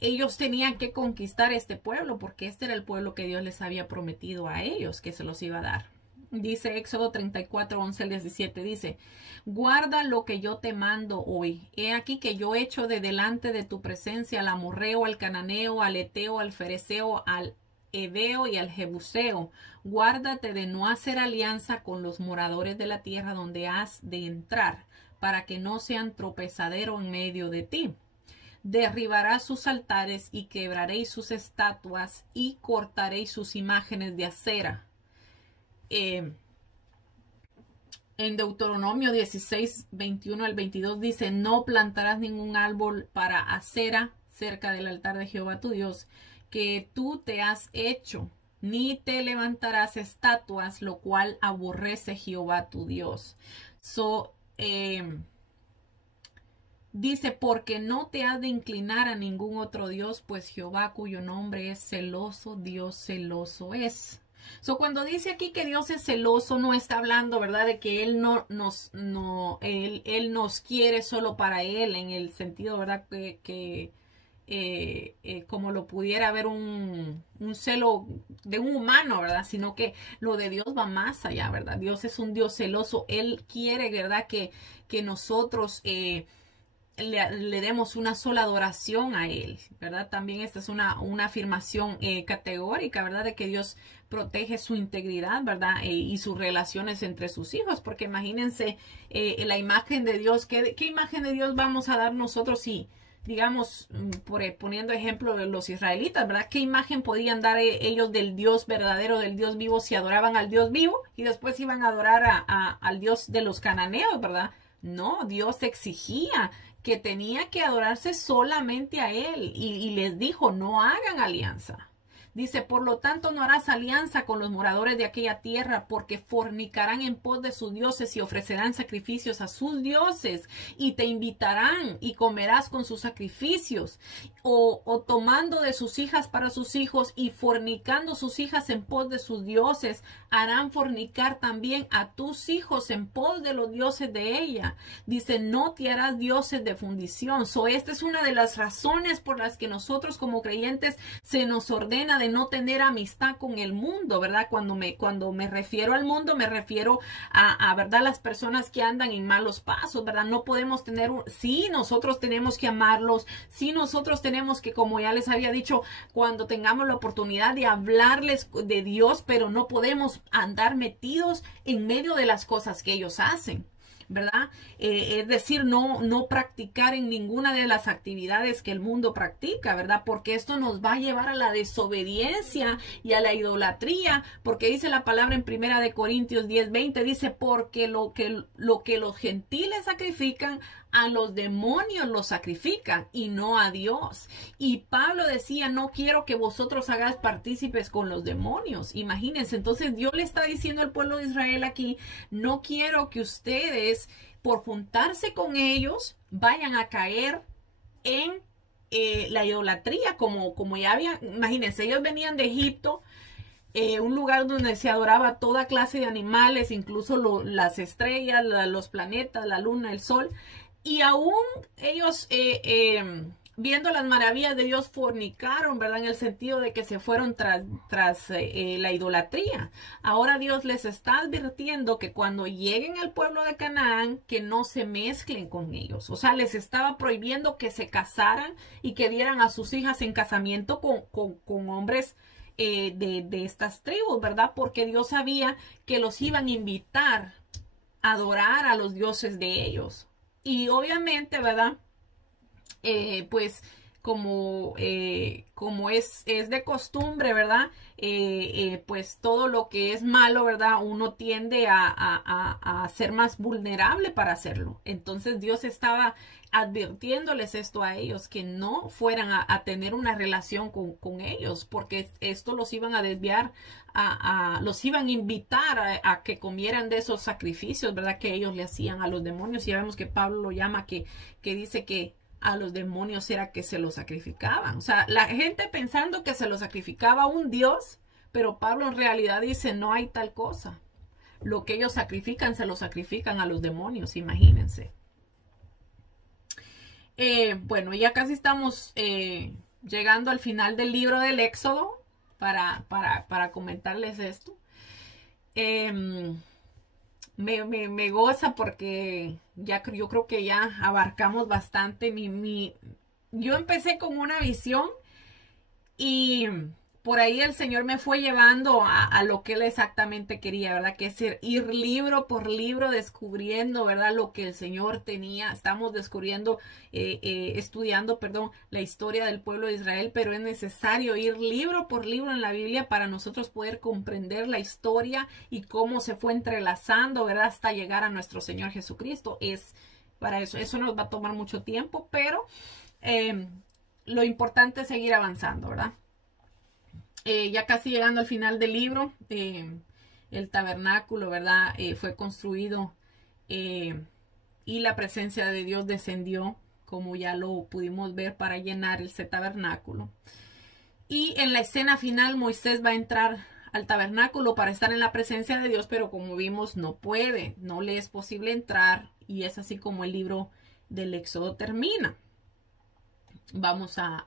ellos tenían que conquistar este pueblo, porque este era el pueblo que Dios les había prometido a ellos, que se los iba a dar. Dice Éxodo 34, 11 al 17, dice, guarda lo que yo te mando hoy. He aquí que yo echo de delante de tu presencia al amorreo, al cananeo, al eteo, al fereceo, al Heveo y al Jebuseo. Guárdate de no hacer alianza con los moradores de la tierra donde has de entrar, para que no sean tropezadero en medio de ti. Derribarás sus altares y quebraréis sus estatuas y cortaréis sus imágenes de acera. En Deuteronomio 16, 21 al 22 dice: no plantarás ningún árbol para acera cerca del altar de Jehová tu Dios, que tú te has hecho, ni te levantarás estatuas, lo cual aborrece Jehová tu Dios. Dice, porque no te has de inclinar a ningún otro Dios, pues Jehová, cuyo nombre es celoso, Dios celoso es. Cuando dice aquí que Dios es celoso, no está hablando, ¿verdad?, de que Él Él nos quiere solo para Él, en el sentido, ¿verdad?, que como lo pudiera haber un celo de un humano, ¿verdad? Sino que lo de Dios va más allá, ¿verdad? Dios es un Dios celoso. Él quiere, ¿verdad?, que nosotros le demos una sola adoración a Él, ¿verdad? También esta es una afirmación categórica, ¿verdad?, de que Dios protege su integridad, ¿verdad? Y sus relaciones entre sus hijos, porque imagínense la imagen de Dios. ¿Qué imagen de Dios vamos a dar nosotros si, digamos, poniendo ejemplo de los israelitas, ¿verdad? ¿Qué imagen podían dar ellos del Dios verdadero, del Dios vivo, si adoraban al Dios vivo y después iban a adorar al Dios de los cananeos, ¿verdad? No, Dios exigía que tenía que adorarse solamente a Él y les dijo, no hagan alianza. Dice, por lo tanto no harás alianza con los moradores de aquella tierra, porque fornicarán en pos de sus dioses y ofrecerán sacrificios a sus dioses, y te invitarán y comerás con sus sacrificios, o tomando de sus hijas para sus hijos y fornicando sus hijas en pos de sus dioses, harán fornicar también a tus hijos en pos de los dioses de ella. Dice, no te harás dioses de fundición. Esta es una de las razones por las que nosotros como creyentes se nos ordena de no tener amistad con el mundo, ¿verdad? Cuando me refiero al mundo, me refiero a ¿verdad?, las personas que andan en malos pasos, ¿verdad? No podemos tener, sí, nosotros tenemos que amarlos, sí, nosotros tenemos que, como ya les había dicho, cuando tengamos la oportunidad de hablarles de Dios, pero no podemos andar metidos en medio de las cosas que ellos hacen, ¿verdad? Es decir, no practicar en ninguna de las actividades que el mundo practica, ¿verdad? Porque esto nos va a llevar a la desobediencia y a la idolatría, porque dice la palabra en 1 Corintios 10:20, dice, porque lo que los gentiles sacrifican, a los demonios los sacrifican y no a Dios. Y Pablo decía, no quiero que vosotros hagáis partícipes con los demonios. Imagínense, entonces Dios le está diciendo al pueblo de Israel aquí, no quiero que ustedes, por juntarse con ellos, vayan a caer en la idolatría, como ya había, imagínense, ellos venían de Egipto, un lugar donde se adoraba toda clase de animales, incluso las estrellas, los planetas, la luna, el sol. Y aún ellos, viendo las maravillas de Dios, fornicaron, ¿verdad? En el sentido de que se fueron tras la idolatría. Ahora Dios les está advirtiendo que cuando lleguen al pueblo de Canaán, que no se mezclen con ellos. O sea, les estaba prohibiendo que se casaran y que dieran a sus hijas en casamiento con hombres de estas tribus, ¿verdad? Porque Dios sabía que los iban a invitar a adorar a los dioses de ellos. Y obviamente, ¿verdad? Pues como es de costumbre, ¿verdad? Pues todo lo que es malo, ¿verdad? Uno tiende a ser más vulnerable para hacerlo. Entonces Dios estaba advirtiéndoles esto a ellos, que no fueran a tener una relación con ellos, porque esto los iban a desviar, los iban a invitar a que comieran de esos sacrificios, ¿verdad?, que ellos le hacían a los demonios. Y ya vemos que Pablo lo llama, que dice que a los demonios era que se los sacrificaban. O sea, la gente pensando que se los sacrificaba a un Dios, pero Pablo en realidad dice, no hay tal cosa. Lo que ellos sacrifican, se lo sacrifican a los demonios, imagínense. Bueno, ya casi estamos llegando al final del libro del Éxodo para comentarles esto. Me goza porque yo creo que ya abarcamos bastante. Yo empecé con una visión y por ahí el Señor me fue llevando a lo que Él exactamente quería, ¿verdad? Que es ir libro por libro descubriendo, ¿verdad? Lo que el Señor tenía. Estamos descubriendo, estudiando, perdón, la historia del pueblo de Israel, pero es necesario ir libro por libro en la Biblia para nosotros poder comprender la historia y cómo se fue entrelazando, ¿verdad? Hasta llegar a nuestro Señor Jesucristo. Es para eso. Eso nos va a tomar mucho tiempo, pero lo importante es seguir avanzando, ¿verdad? Ya casi llegando al final del libro, el tabernáculo, ¿verdad? Fue construido y la presencia de Dios descendió, como ya lo pudimos ver, para llenar ese tabernáculo. Y en la escena final, Moisés va a entrar al tabernáculo para estar en la presencia de Dios, pero como vimos, no puede, no le es posible entrar, y es así como el libro del Éxodo termina. Vamos a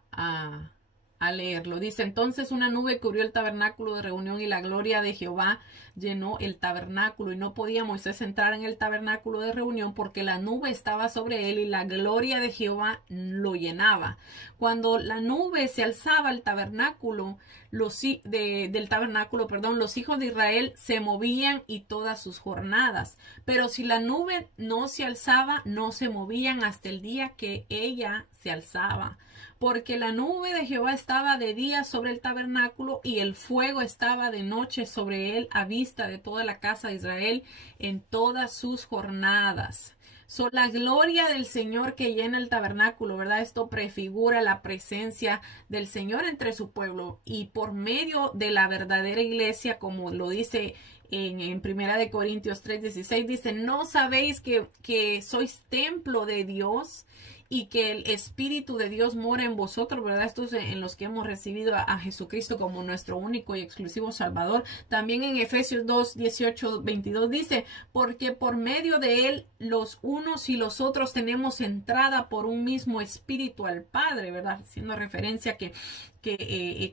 leerlo. Dice: entonces una nube cubrió el tabernáculo de reunión y la gloria de Jehová llenó el tabernáculo, y no podía Moisés entrar en el tabernáculo de reunión porque la nube estaba sobre él y la gloria de Jehová lo llenaba. Cuando la nube se alzaba al tabernáculo, del tabernáculo, los hijos de Israel se movían y todas sus jornadas, pero si la nube no se alzaba, no se movían hasta el día que ella se alzaba, porque la nube de Jehová estaba de día sobre el tabernáculo y el fuego estaba de noche sobre él a vista de toda la casa de Israel en todas sus jornadas. La gloria del Señor que llena el tabernáculo, ¿verdad? Esto prefigura la presencia del Señor entre su pueblo, y por medio de la verdadera iglesia, como lo dice en 1 Corintios 3:16, dice: ¿no sabéis que sois templo de Dios y que el Espíritu de Dios mora en vosotros, ¿verdad? Estos en los que hemos recibido a Jesucristo como nuestro único y exclusivo Salvador. También en Efesios 2:18-22 dice: porque por medio de él los unos y los otros tenemos entrada por un mismo Espíritu al Padre, ¿verdad? Haciendo referencia que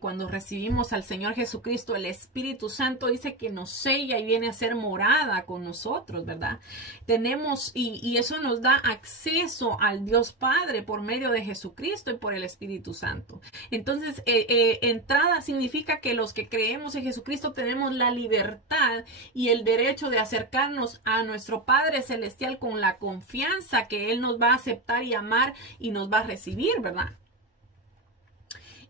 cuando recibimos al Señor Jesucristo, el Espíritu Santo dice que nos sella y viene a ser morada con nosotros, ¿verdad? Tenemos, y eso nos da acceso al Dios Padre por medio de Jesucristo y por el Espíritu Santo. Entonces, entrada significa que los que creemos en Jesucristo tenemos la libertad y el derecho de acercarnos a nuestro Padre Celestial con la confianza que Él nos va a aceptar y amar y nos va a recibir, ¿verdad?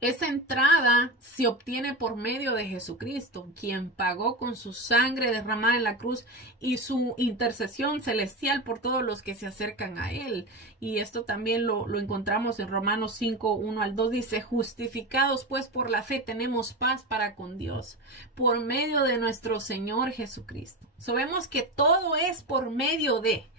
Esa entrada se obtiene por medio de Jesucristo, quien pagó con su sangre derramada en la cruz y su intercesión celestial por todos los que se acercan a Él. Y esto también lo encontramos en Romanos 5:1-2. Dice: justificados pues por la fe tenemos paz para con Dios, por medio de nuestro Señor Jesucristo. Sabemos que todo es por medio de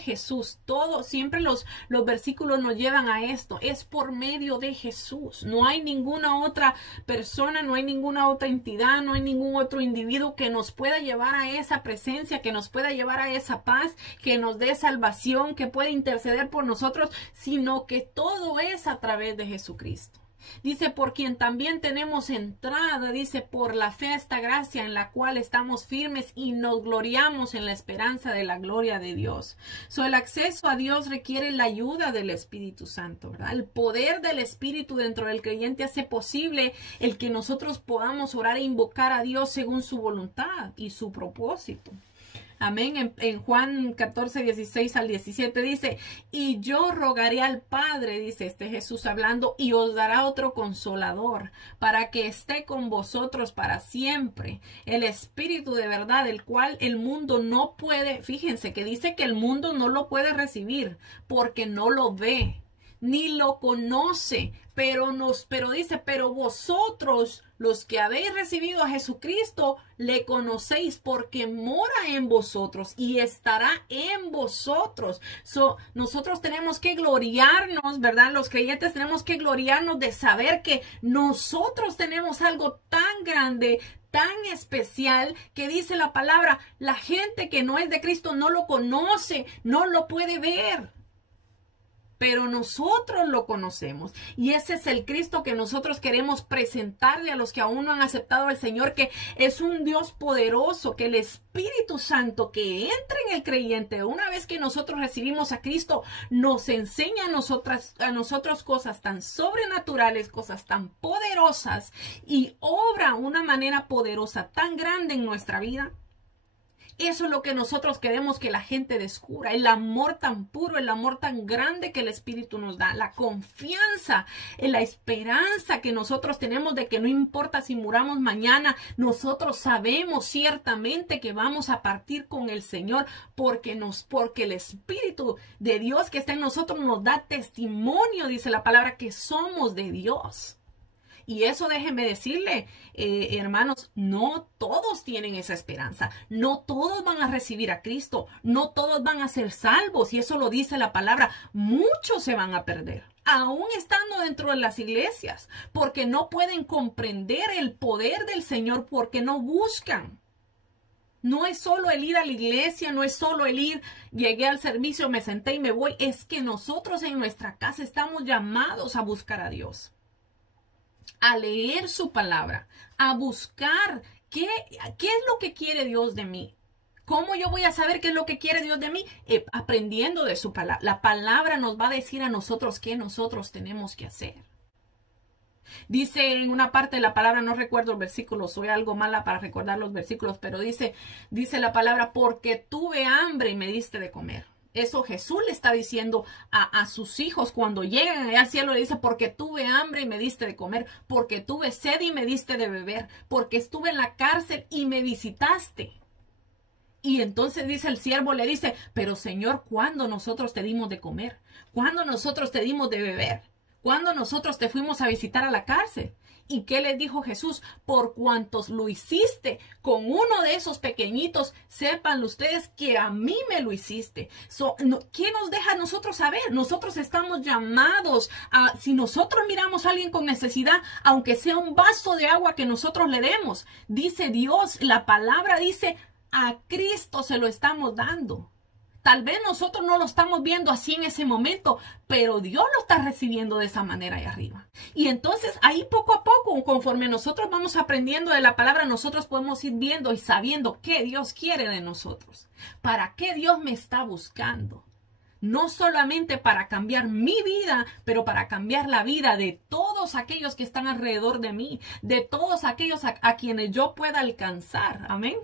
Jesús. Todo, siempre los versículos nos llevan a esto. Es por medio de Jesús. No hay ninguna otra persona, no hay ninguna otra entidad, no hay ningún otro individuo que nos pueda llevar a esa presencia, que nos pueda llevar a esa paz, que nos dé salvación, que pueda interceder por nosotros, sino que todo es a través de Jesucristo. Dice: por quien también tenemos entrada, dice, por la fe a esta gracia en la cual estamos firmes y nos gloriamos en la esperanza de la gloria de Dios. El acceso a Dios requiere la ayuda del Espíritu Santo, ¿verdad? El poder del Espíritu dentro del creyente hace posible el que nosotros podamos orar e invocar a Dios según su voluntad y su propósito. Amén. En Juan 14:16-17 dice: y yo rogaré al Padre, dice Jesús hablando, y os dará otro consolador para que esté con vosotros para siempre, el Espíritu de verdad, el cual el mundo no puede, fíjense que dice que el mundo no lo puede recibir porque no lo ve ni lo conoce, pero dice: pero vosotros, los que habéis recibido a Jesucristo, le conocéis porque mora en vosotros y estará en vosotros. Nosotros tenemos que gloriarnos, ¿verdad? Los creyentes tenemos que gloriarnos de saber que nosotros tenemos algo tan grande, tan especial, que dice la palabra: la gente que no es de Cristo no lo conoce, no lo puede ver. pero nosotros lo conocemos. Y ese es el Cristo que nosotros queremos presentarle a los que aún no han aceptado al Señor, que es un Dios poderoso, que el Espíritu Santo que entra en el creyente, una vez que nosotros recibimos a Cristo, nos enseña a nosotros cosas tan sobrenaturales, cosas tan poderosas, y obra una manera poderosa tan grande en nuestra vida. Eso es lo que nosotros queremos que la gente descubra, el amor tan puro, el amor tan grande que el Espíritu nos da, la confianza, la esperanza que nosotros tenemos de que no importa si muramos mañana, nosotros sabemos ciertamente que vamos a partir con el Señor, porque el Espíritu de Dios que está en nosotros nos da testimonio, dice la palabra, que somos de Dios. Y eso déjenme decirle, hermanos, no todos tienen esa esperanza. No todos van a recibir a Cristo. No todos van a ser salvos. Y eso lo dice la palabra. Muchos se van a perder, aún estando dentro de las iglesias, porque no pueden comprender el poder del Señor, porque no buscan. No es solo el ir a la iglesia, no es solo el ir, llegué al servicio, me senté y me voy. Es que nosotros en nuestra casa estamos llamados a buscar a Dios, a leer su palabra, a buscar qué es lo que quiere Dios de mí. ¿Cómo yo voy a saber qué es lo que quiere Dios de mí? Aprendiendo de su palabra. La palabra nos va a decir a nosotros qué nosotros tenemos que hacer. Dice en una parte de la palabra, no recuerdo el versículo, soy algo mala para recordar los versículos, pero dice la palabra, porque tuve hambre y me diste de comer. Eso Jesús le está diciendo a sus hijos cuando llegan allá al cielo. Le dice, porque tuve hambre y me diste de comer, porque tuve sed y me diste de beber, porque estuve en la cárcel y me visitaste. Y entonces dice el siervo, le dice, pero Señor, ¿cuándo nosotros te dimos de comer? ¿Cuándo nosotros te dimos de beber? ¿Cuándo nosotros te fuimos a visitar a la cárcel? ¿Y qué les dijo Jesús? Por cuantos lo hiciste con uno de esos pequeñitos, sepan ustedes que a mí me lo hiciste. ¿Qué nos deja a nosotros saber? Nosotros estamos llamados a, si nosotros miramos a alguien con necesidad, aunque sea un vaso de agua que nosotros le demos, dice Dios, la palabra dice, a Cristo se lo estamos dando. Tal vez nosotros no lo estamos viendo así en ese momento, pero Dios lo está recibiendo de esa manera ahí arriba. Y entonces ahí poco a poco, conforme nosotros vamos aprendiendo de la palabra, nosotros podemos ir viendo y sabiendo qué Dios quiere de nosotros. ¿Para qué Dios me está buscando? No solamente para cambiar mi vida, pero para cambiar la vida de todos aquellos que están alrededor de mí, de todos aquellos a quienes yo pueda alcanzar. Amén.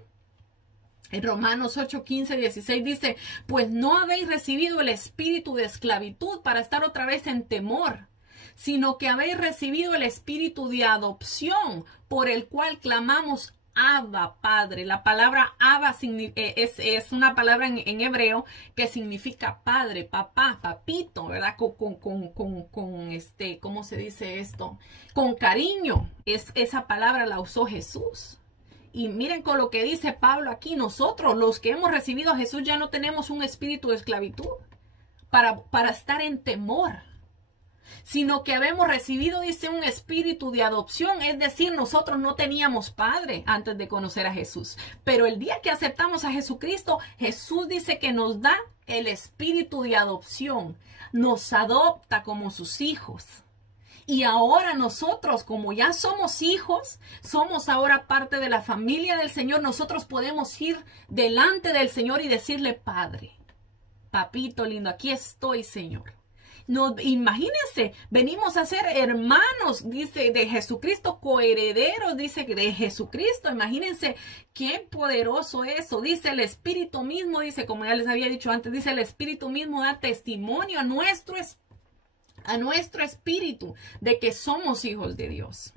En Romanos 8, 15, 16 dice, pues no habéis recibido el espíritu de esclavitud para estar otra vez en temor, sino que habéis recibido el espíritu de adopción por el cual clamamos, Abba, Padre. La palabra Abba es una palabra en hebreo que significa padre, papá, papito, ¿verdad? ¿Cómo se dice esto? Con cariño. Esa palabra la usó Jesús. Y miren con lo que dice Pablo aquí, nosotros los que hemos recibido a Jesús ya no tenemos un espíritu de esclavitud para estar en temor, sino que habemos recibido, dice, un espíritu de adopción, es decir, nosotros no teníamos padre antes de conocer a Jesús, pero el día que aceptamos a Jesucristo, Jesús dice que nos da el espíritu de adopción, nos adopta como sus hijos. Y ahora nosotros, como ya somos hijos, somos ahora parte de la familia del Señor, nosotros podemos ir delante del Señor y decirle, Padre, papito lindo, aquí estoy, Señor. Imagínense, venimos a ser hermanos, dice, de Jesucristo, coherederos, dice, de Jesucristo. Imagínense qué poderoso eso. Dice el Espíritu mismo, dice, como ya les había dicho antes, dice el Espíritu mismo da testimonio a nuestro espíritu de que somos hijos de Dios.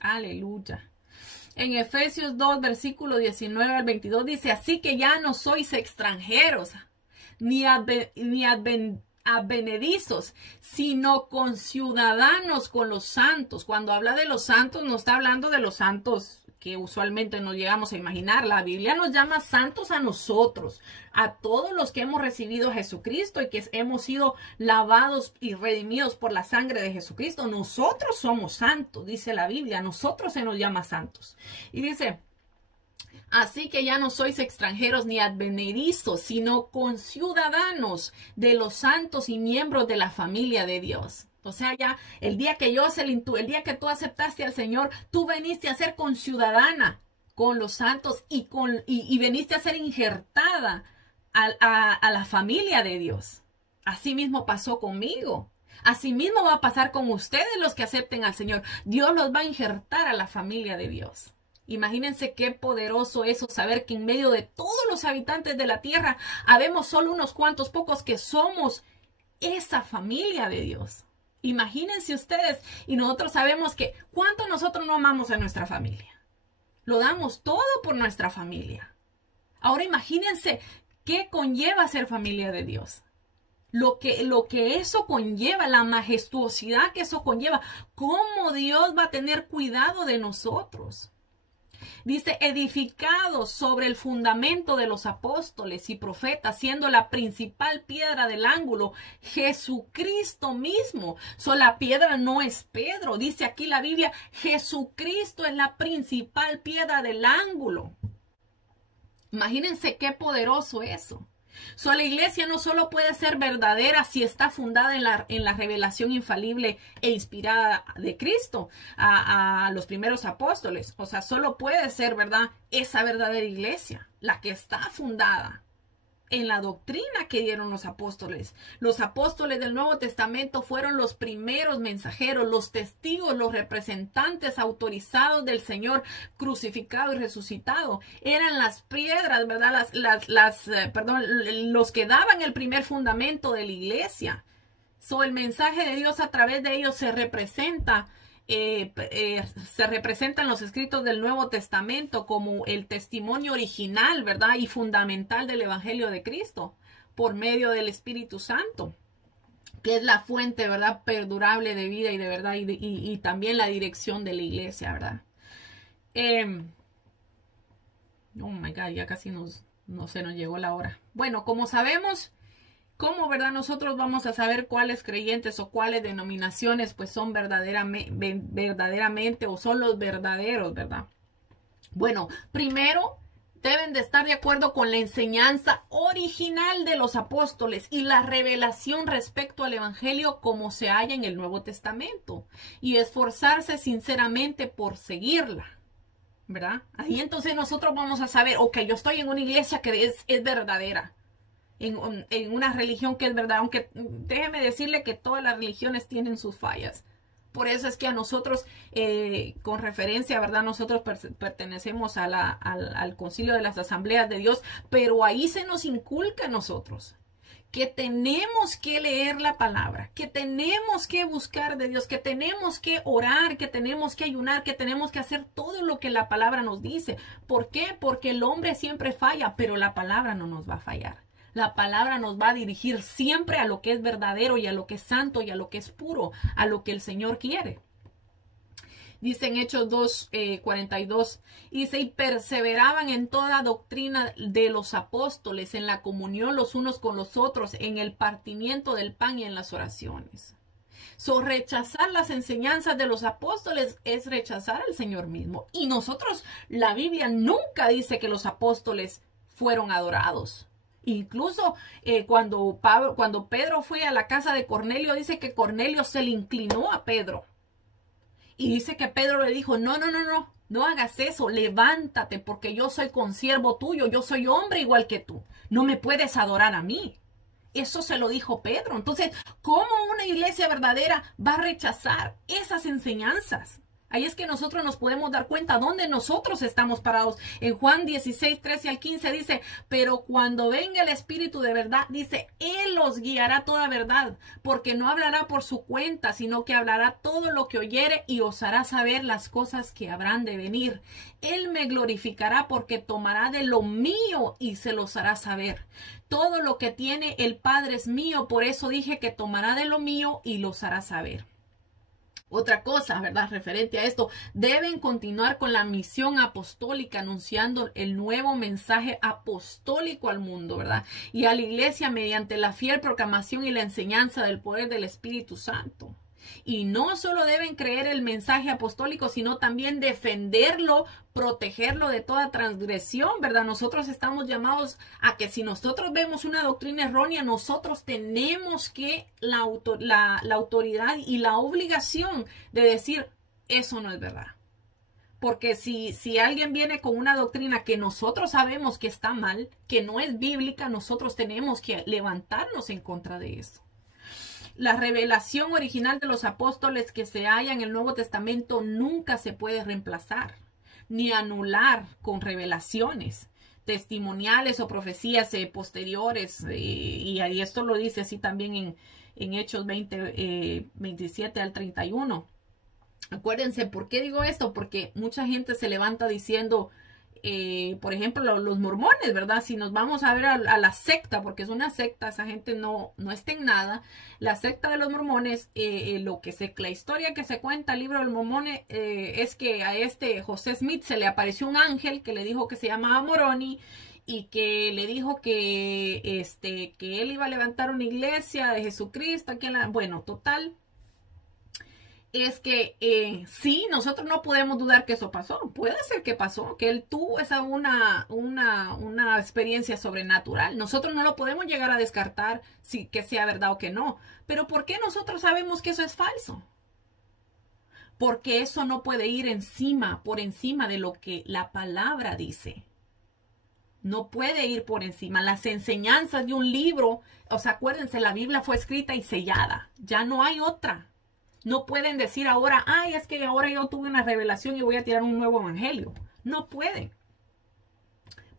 Aleluya. En Efesios 2, versículo 19 al 22 dice, así que ya no sois extranjeros, ni advenedizos, sino conciudadanos con los santos. Cuando habla de los santos, no está hablando de los santos que usualmente nos llegamos a imaginar. La Biblia nos llama santos a nosotros, a todos los que hemos recibido a Jesucristo y que hemos sido lavados y redimidos por la sangre de Jesucristo. Nosotros somos santos, dice la Biblia, nosotros se nos llama santos. Y dice, Así que ya no sois extranjeros ni advenedizos, sino conciudadanos de los santos y miembros de la familia de Dios. O sea, ya el día que el día que tú aceptaste al Señor, tú veniste a ser conciudadana con los santos y veniste a ser injertada a la familia de Dios. Así mismo pasó conmigo. Así mismo va a pasar con ustedes los que acepten al Señor. Dios los va a injertar a la familia de Dios. Imagínense qué poderoso eso, saber que en medio de todos los habitantes de la tierra, habemos solo unos cuantos pocos que somos esa familia de Dios. Imagínense ustedes, y nosotros sabemos que cuánto nosotros no amamos a nuestra familia. Lo damos todo por nuestra familia. Ahora imagínense qué conlleva ser familia de Dios. Lo que eso conlleva, la majestuosidad que eso conlleva, cómo Dios va a tener cuidado de nosotros. Dice, edificados sobre el fundamento de los apóstoles y profetas, siendo la principal piedra del ángulo Jesucristo mismo. La piedra no es Pedro. Dice aquí la Biblia, Jesucristo es la principal piedra del ángulo. Imagínense qué poderoso eso. La iglesia no solo puede ser verdadera si está fundada en la revelación infalible e inspirada de Cristo a los primeros apóstoles. O sea, solo puede ser, ¿verdad?, esa verdadera iglesia, la que está fundada en la doctrina que dieron los apóstoles. Los apóstoles del Nuevo Testamento fueron los primeros mensajeros, los testigos, los representantes autorizados del Señor crucificado y resucitado. Eran las piedras, ¿verdad? Los que daban el primer fundamento de la iglesia. El mensaje de Dios a través de ellos se representa en los escritos del Nuevo Testamento como el testimonio original, ¿verdad?, y fundamental del Evangelio de Cristo por medio del Espíritu Santo, que es la fuente, ¿verdad?, perdurable de vida y de verdad y también la dirección de la iglesia, ¿verdad? Oh my God, ya casi no se nos llegó la hora. Bueno, como sabemos, ¿cómo, verdad, nosotros vamos a saber cuáles creyentes o cuáles denominaciones pues son verdaderamente o son los verdaderos, verdad? Bueno, primero deben de estar de acuerdo con la enseñanza original de los apóstoles y la revelación respecto al Evangelio como se halla en el Nuevo Testamento y esforzarse sinceramente por seguirla, ¿verdad? Ahí entonces nosotros vamos a saber, ok, yo estoy en una iglesia que es verdadera. En una religión que es verdad, aunque déjeme decirle que todas las religiones tienen sus fallas. Por eso es que a nosotros, con referencia, ¿verdad? Nosotros pertenecemos al Concilio de las Asambleas de Dios, pero ahí se nos inculca a nosotros que tenemos que leer la palabra, que tenemos que buscar de Dios, que tenemos que orar, que tenemos que ayunar, que tenemos que hacer todo lo que la palabra nos dice. ¿Por qué? Porque el hombre siempre falla, pero la palabra no nos va a fallar. La palabra nos va a dirigir siempre a lo que es verdadero y a lo que es santo y a lo que es puro, a lo que el Señor quiere. Dice en Hechos 2:42, dice, y perseveraban en toda doctrina de los apóstoles, en la comunión los unos con los otros, en el partimiento del pan y en las oraciones. Rechazar las enseñanzas de los apóstoles es rechazar al Señor mismo. Y nosotros, la Biblia nunca dice que los apóstoles fueron adorados. Incluso cuando Pedro fue a la casa de Cornelio, dice que Cornelio se le inclinó a Pedro. Y dice que Pedro le dijo, no hagas eso, levántate porque yo soy consiervo tuyo, yo soy hombre igual que tú. No me puedes adorar a mí. Eso se lo dijo Pedro. Entonces, ¿cómo una iglesia verdadera va a rechazar esas enseñanzas? Ahí es que nosotros nos podemos dar cuenta dónde nosotros estamos parados. En Juan 16, 13 al 15 dice, pero cuando venga el Espíritu de verdad, dice, Él los guiará toda verdad, porque no hablará por su cuenta, sino que hablará todo lo que oyere y os hará saber las cosas que habrán de venir. Él me glorificará porque tomará de lo mío y se los hará saber. Todo lo que tiene el Padre es mío, por eso dije que tomará de lo mío y los hará saber. Otra cosa, ¿verdad? Referente a esto, deben continuar con la misión apostólica anunciando el nuevo mensaje apostólico al mundo, ¿verdad? Y a la iglesia mediante la fiel proclamación y la enseñanza del poder del Espíritu Santo. Y no solo deben creer el mensaje apostólico, sino también defenderlo, protegerlo de toda transgresión, ¿verdad? Nosotros estamos llamados a que si nosotros vemos una doctrina errónea, nosotros tenemos que la autoridad y la obligación de decir, eso no es verdad. Porque si alguien viene con una doctrina que nosotros sabemos que está mal, que no es bíblica, nosotros tenemos que levantarnos en contra de eso. La revelación original de los apóstoles que se halla en el Nuevo Testamento nunca se puede reemplazar ni anular con revelaciones testimoniales o profecías posteriores. Y esto lo dice así también en Hechos 20, 27 al 31. Acuérdense, ¿por qué digo esto? Porque mucha gente se levanta diciendo, por ejemplo, los mormones, ¿verdad? Si nos vamos a ver a la secta, porque es una secta, esa gente no está en nada. La secta de los mormones, la historia que se cuenta, el libro del mormón, es que a José Smith se le apareció un ángel que le dijo que se llamaba Moroni y que le dijo que él iba a levantar una iglesia de Jesucristo. Bueno, total. Es que sí, nosotros no podemos dudar que eso pasó. Puede ser que pasó, que él tuvo una experiencia sobrenatural. Nosotros no lo podemos llegar a descartar que sea verdad o que no. Pero ¿por qué nosotros sabemos que eso es falso? Porque eso no puede ir por encima de lo que la palabra dice. No puede ir por encima. Las enseñanzas de un libro, o sea, acuérdense, la Biblia fue escrita y sellada. Ya no hay otra. No pueden decir ahora, ay, es que ahora yo tuve una revelación y voy a tirar un nuevo evangelio. No pueden.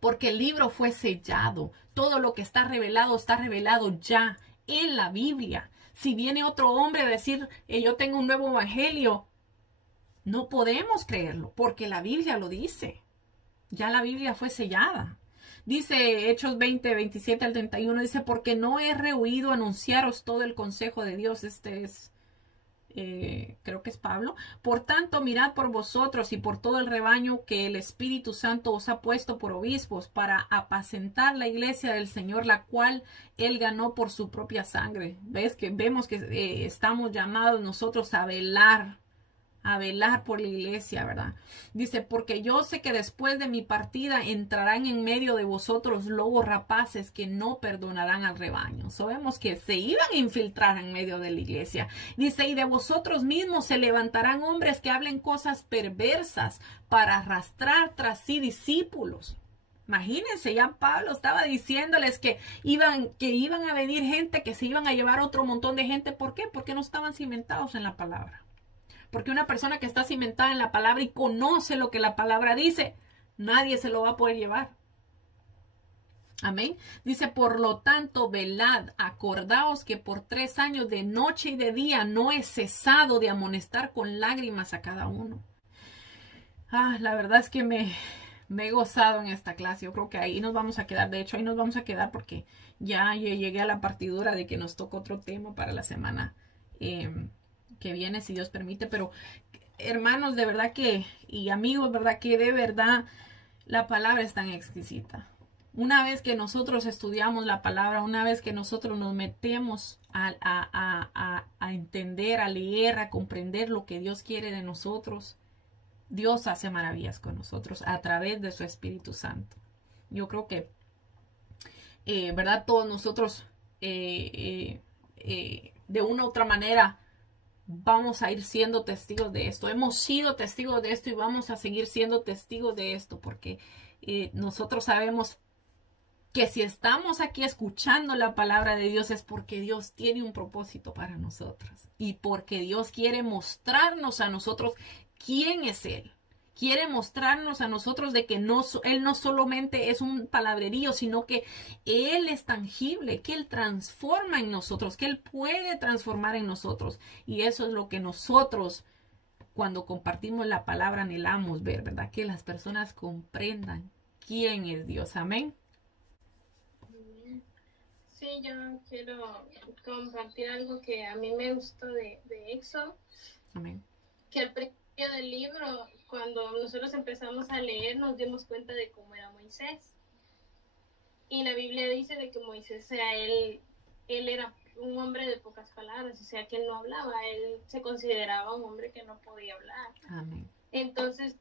Porque el libro fue sellado. Todo lo que está revelado ya en la Biblia. Si viene otro hombre a decir, yo tengo un nuevo evangelio, no podemos creerlo porque la Biblia lo dice. Ya la Biblia fue sellada. Dice Hechos 20, 27 al 31, dice, porque no he rehuido anunciaros todo el consejo de Dios. Creo que es Pablo. Por tanto, mirad por vosotros y por todo el rebaño que el Espíritu Santo os ha puesto por obispos para apacentar la iglesia del Señor, la cual él ganó por su propia sangre. Vemos que estamos llamados nosotros a velar por la iglesia, ¿verdad? Dice, porque yo sé que después de mi partida entrarán en medio de vosotros lobos rapaces que no perdonarán al rebaño. Sabemos que se iban a infiltrar en medio de la iglesia. Dice, y de vosotros mismos se levantarán hombres que hablen cosas perversas para arrastrar tras sí discípulos. Imagínense, ya Pablo estaba diciéndoles que iban a venir gente, que se iban a llevar otro montón de gente. ¿Por qué? Porque no estaban cimentados en la palabra. Porque una persona que está cimentada en la palabra y conoce lo que la palabra dice, nadie se lo va a poder llevar. Amén. Dice, por lo tanto, velad, acordaos que por 3 años de noche y de día no he cesado de amonestar con lágrimas a cada uno. La verdad es que me he gozado en esta clase. Yo creo que ahí nos vamos a quedar. De hecho, ahí nos vamos a quedar porque ya llegué a la partidura de que nos toca otro tema para la semana que viene, si Dios permite. Pero hermanos, de verdad y amigos, verdad que de verdad la palabra es tan exquisita. Una vez que nosotros estudiamos la palabra, una vez que nosotros nos metemos a entender, a leer, a comprender lo que Dios quiere de nosotros, Dios hace maravillas con nosotros a través de su Espíritu Santo. Yo creo que verdad, todos nosotros de una u otra manera vamos a ir siendo testigos de esto. Hemos sido testigos de esto y vamos a seguir siendo testigos de esto porque nosotros sabemos que si estamos aquí escuchando la palabra de Dios es porque Dios tiene un propósito para nosotros y porque Dios quiere mostrarnos a nosotros quién es Él. Quiere mostrarnos a nosotros de que Él no solamente es un palabrerío, sino que Él es tangible, que Él transforma en nosotros, que Él puede transformar en nosotros. Y eso es lo que nosotros, cuando compartimos la palabra, anhelamos ver, ¿verdad? Que las personas comprendan quién es Dios. Amén. Sí, yo quiero compartir algo que a mí me gustó de Éxodo. Amén. Que al principio del libro, cuando nosotros empezamos a leer, nos dimos cuenta de cómo era Moisés. Y la Biblia dice de que Moisés era él era un hombre de pocas palabras, o sea, que él no hablaba, él se consideraba un hombre que no podía hablar. Amén. Entonces,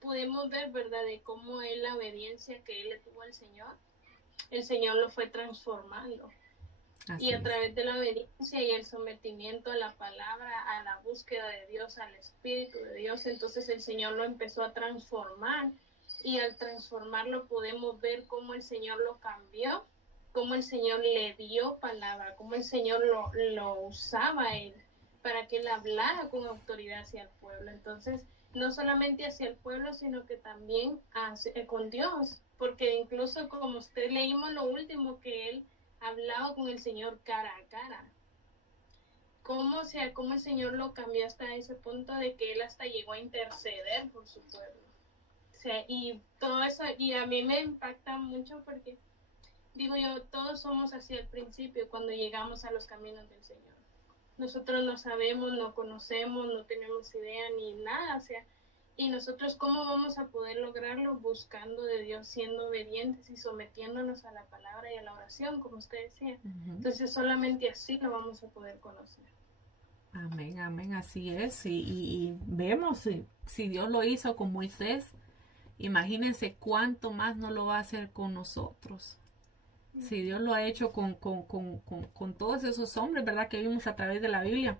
podemos ver, ¿verdad?, de cómo él, la obediencia que él le tuvo al Señor, el Señor lo fue transformando. Así y a es. través de la obediencia y el sometimiento a la palabra, a la búsqueda de Dios, al Espíritu de Dios, entonces el Señor lo empezó a transformar, y al transformarlo podemos ver cómo el Señor lo cambió, cómo el Señor le dio palabra, cómo el Señor lo usaba a él para que él hablara con autoridad hacia el pueblo. Entonces, no solamente hacia el pueblo, sino que también con Dios, porque incluso como usted leímos lo último, que él hablaba con el Señor cara a cara. Cómo el Señor lo cambió hasta ese punto de que él hasta llegó a interceder por su pueblo. O sea, y todo eso, y a mí me impacta mucho porque, digo yo, todos somos así al principio cuando llegamos a los caminos del Señor. Nosotros no sabemos, no conocemos, no tenemos idea ni nada, o sea, y nosotros cómo vamos a poder lograrlo buscando de Dios, siendo obedientes y sometiéndonos a la palabra y a la oración, como usted decía. Entonces solamente así lo vamos a poder conocer. Amén, amén, así es. Y vemos, si Dios lo hizo con Moisés, imagínense cuánto más no lo va a hacer con nosotros. Si Dios lo ha hecho con todos esos hombres, ¿verdad?, que vimos a través de la Biblia.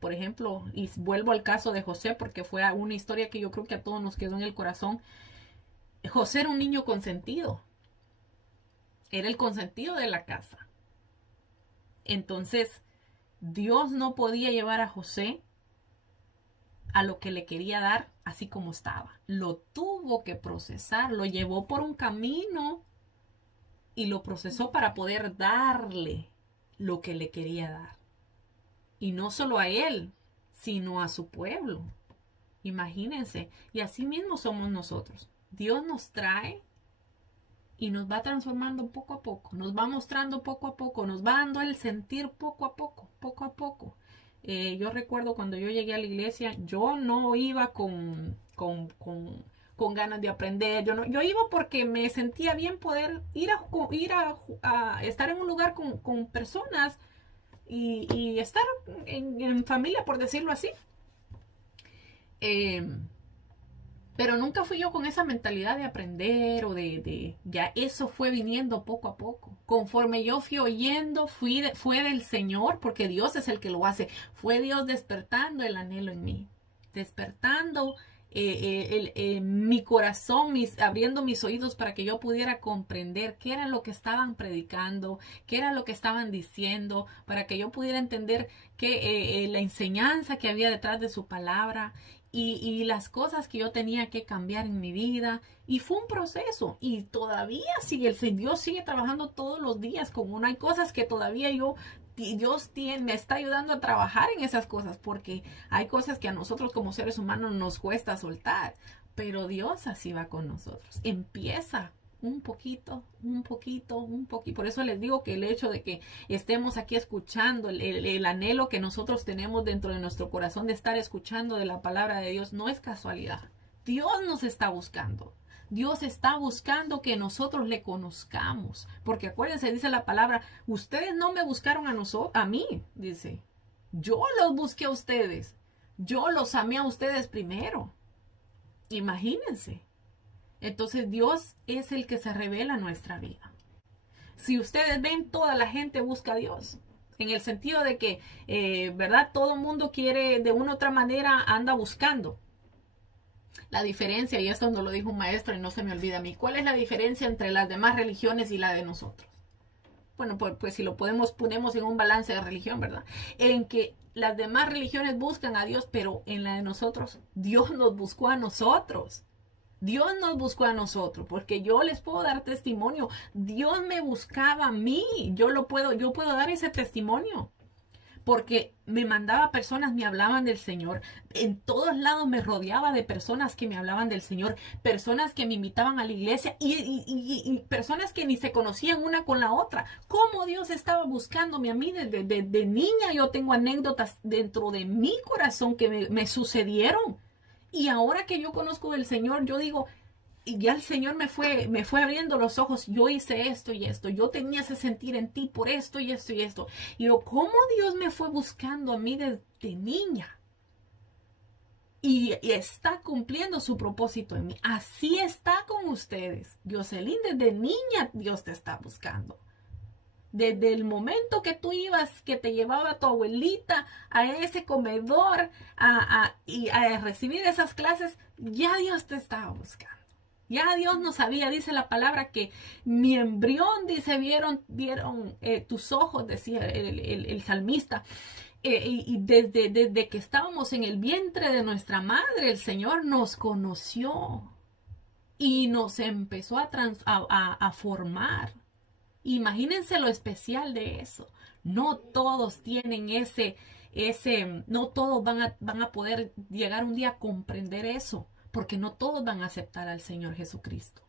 Por ejemplo, y vuelvo al caso de José, porque fue una historia que yo creo que a todos nos quedó en el corazón. José era un niño consentido. Era el consentido de la casa. Entonces, Dios no podía llevar a José a lo que le quería dar así como estaba. Lo tuvo que procesar, lo llevó por un camino y lo procesó para poder darle lo que le quería dar. Y no solo a él, sino a su pueblo. Imagínense. Y así mismo somos nosotros. Dios nos trae y nos va transformando poco a poco. Nos va mostrando poco a poco. Nos va dando el sentir poco a poco, poco a poco. Yo recuerdo cuando yo llegué a la iglesia, yo no iba con ganas de aprender. Yo iba porque me sentía bien poder ir a estar en un lugar con personas y estar en familia, por decirlo así. Pero nunca fui yo con esa mentalidad de aprender o ya eso fue viniendo poco a poco. Conforme yo fui oyendo, fue del Señor, porque Dios es el que lo hace. Fue Dios despertando el anhelo en mí, despertando mi corazón, abriendo mis oídos para que yo pudiera comprender qué era lo que estaban predicando, qué era lo que estaban diciendo, para que yo pudiera entender la enseñanza que había detrás de su palabra. Y las cosas que yo tenía que cambiar en mi vida. Y fue un proceso. Y todavía Dios sigue trabajando todos los días con uno. Hay cosas que todavía Dios me está ayudando a trabajar en esas cosas. Porque hay cosas que a nosotros como seres humanos nos cuesta soltar. Pero Dios así va con nosotros. Empieza un poquito. Por eso les digo que el hecho de que estemos aquí escuchando, el anhelo que nosotros tenemos dentro de nuestro corazón de estar escuchando de la palabra de Dios no es casualidad. Dios nos está buscando. Dios está buscando que nosotros le conozcamos. Porque acuérdense, dice la palabra, ustedes no me buscaron a mí, dice. Yo los busqué a ustedes. Yo los amé a ustedes primero. Imagínense. Entonces Dios es el que se revela en nuestra vida. Si ustedes ven, toda la gente busca a Dios. En el sentido de que, ¿verdad? Todo el mundo quiere, de una u otra manera, anda buscando. La diferencia, y esto nos lo dijo un maestro y no se me olvida a mí, ¿cuál es la diferencia entre las demás religiones y la de nosotros? Bueno, pues si lo ponemos en un balance de religión, ¿verdad? En que las demás religiones buscan a Dios, pero en la de nosotros, Dios nos buscó a nosotros. Dios nos buscó a nosotros, porque yo les puedo dar testimonio. Dios me buscaba a mí. Yo puedo dar ese testimonio. Porque me mandaba personas, me hablaban del Señor. En todos lados me rodeaba de personas que me hablaban del Señor. Personas que me invitaban a la iglesia y personas que ni se conocían una con la otra. ¿Cómo Dios estaba buscándome a mí desde niña? Yo tengo anécdotas dentro de mi corazón que me sucedieron. Y ahora que yo conozco del Señor, yo digo, y ya el Señor me fue abriendo los ojos. Yo hice esto y esto. Yo tenía ese sentir en ti por esto y esto y esto. Y yo, ¿cómo Dios me fue buscando a mí desde niña? Y está cumpliendo su propósito en mí. Así está con ustedes. Jocelyn, desde niña Dios te está buscando. Desde el momento que tú ibas, que te llevaba tu abuelita a ese comedor y a recibir esas clases, ya Dios te estaba buscando. Ya Dios no sabía, dice la palabra que mi embrión, dice, vieron tus ojos, decía el salmista. Y desde que estábamos en el vientre de nuestra madre, el Señor nos conoció y nos empezó a formar. Imagínense lo especial de eso. No todos tienen no todos van a poder llegar un día a comprender eso, porque no todos van a aceptar al Señor Jesucristo.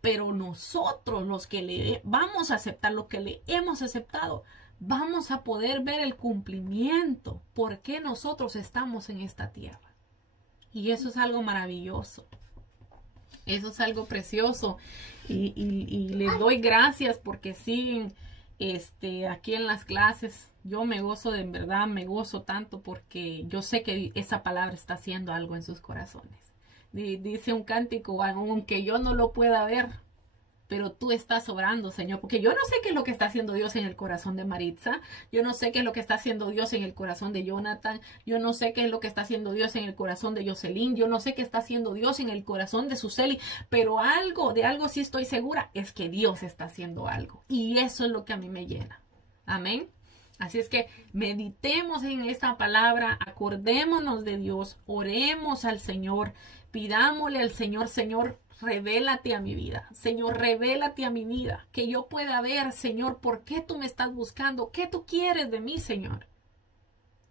Pero nosotros, los que le vamos a aceptar, lo que le hemos aceptado, vamos a poder ver el cumplimiento, por qué nosotros estamos en esta tierra. Y eso es algo maravilloso. Eso es algo precioso y les doy gracias porque sí, aquí en las clases yo me gozo, en verdad me gozo tanto porque yo sé que esa palabra está haciendo algo en sus corazones. Dice un cántico, aunque yo no lo pueda ver, pero tú estás obrando, Señor, porque yo no sé qué es lo que está haciendo Dios en el corazón de Maritza, yo no sé qué es lo que está haciendo Dios en el corazón de Jonathan, yo no sé qué es lo que está haciendo Dios en el corazón de Jocelyn, yo no sé qué está haciendo Dios en el corazón de Suseli, pero de algo sí estoy segura, es que Dios está haciendo algo, y eso es lo que a mí me llena. Amén. Así es que meditemos en esta palabra, acordémonos de Dios, oremos al Señor, pidámosle al Señor, Señor, revélate a mi vida, Señor, revélate a mi vida, que yo pueda ver, Señor, por qué tú me estás buscando, qué tú quieres de mí, Señor.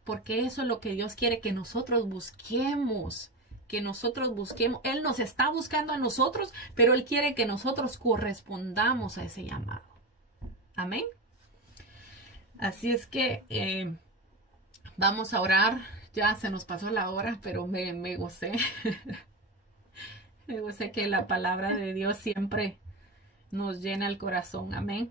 Porque eso es lo que Dios quiere que nosotros busquemos, Él nos está buscando a nosotros, pero Él quiere que nosotros correspondamos a ese llamado. Amén. Así es que vamos a orar. Ya se nos pasó la hora, pero me gocé. Yo sé que la palabra de Dios siempre nos llena el corazón. Amén.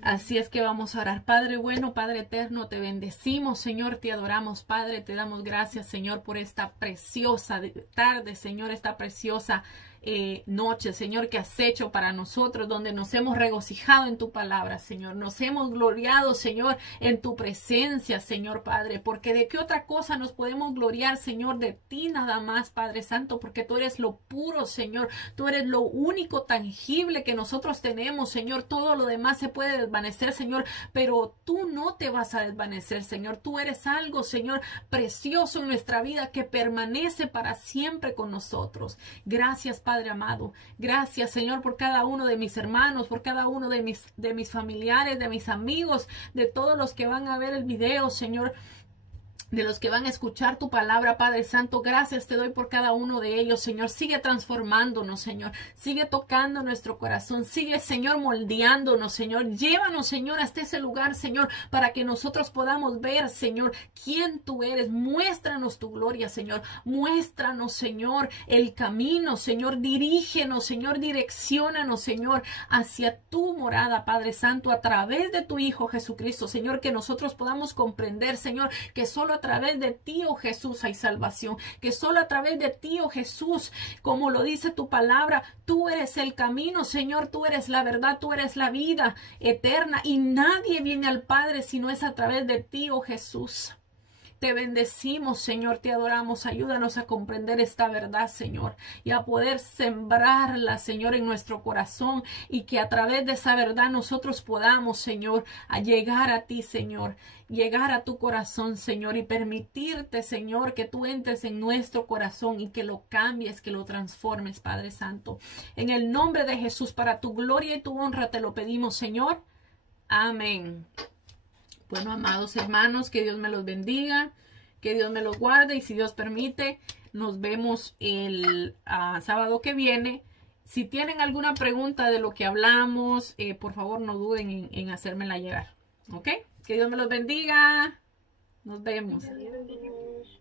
Así es que vamos a orar. Padre bueno, Padre eterno, te bendecimos, Señor, te adoramos, Padre, te damos gracias, Señor, por esta preciosa tarde, Señor, esta preciosa noche, Señor, que has hecho para nosotros, donde nos hemos regocijado en tu palabra, Señor, nos hemos gloriado, Señor, en tu presencia, Señor Padre, porque de qué otra cosa nos podemos gloriar, Señor, de ti nada más, Padre Santo, porque tú eres lo puro, Señor, tú eres lo único tangible que nosotros tenemos, Señor, todo lo demás se puede desvanecer, Señor, pero tú no te vas a desvanecer, Señor, tú eres algo, Señor, precioso en nuestra vida que permanece para siempre con nosotros. Gracias, Padre amado. Gracias, Señor, por cada uno de mis hermanos, por cada uno de mis familiares, de mis amigos, de todos los que van a ver el video, Señor, de los que van a escuchar tu palabra, Padre Santo. Gracias te doy por cada uno de ellos, Señor. Sigue transformándonos, Señor. Sigue tocando nuestro corazón. Sigue, Señor, moldeándonos, Señor. Llévanos, Señor, hasta ese lugar, Señor, para que nosotros podamos ver, Señor, quién tú eres. Muéstranos tu gloria, Señor. Muéstranos, Señor, el camino, Señor. Dirígenos, Señor. Direcciónanos, Señor, hacia tu morada, Padre Santo, a través de tu Hijo Jesucristo, Señor, que nosotros podamos comprender, Señor, que solo a través de ti, oh Jesús, hay salvación, que solo a través de ti, oh Jesús, como lo dice tu palabra, tú eres el camino, Señor, tú eres la verdad, tú eres la vida eterna y nadie viene al Padre si no es a través de ti, oh Jesús. Te bendecimos, Señor, te adoramos. Ayúdanos a comprender esta verdad, Señor, y a poder sembrarla, Señor, en nuestro corazón y que a través de esa verdad nosotros podamos, Señor, a llegar a ti, Señor, llegar a tu corazón, Señor, y permitirte, Señor, que tú entres en nuestro corazón y que lo cambies, que lo transformes, Padre Santo. En el nombre de Jesús, para tu gloria y tu honra te lo pedimos, Señor. Amén. Bueno, amados hermanos, que Dios me los bendiga, que Dios me los guarde y si Dios permite, nos vemos el sábado que viene. Si tienen alguna pregunta de lo que hablamos, por favor no duden en hacérmela llegar. ¿Ok? Que Dios me los bendiga. Nos vemos. Adiós.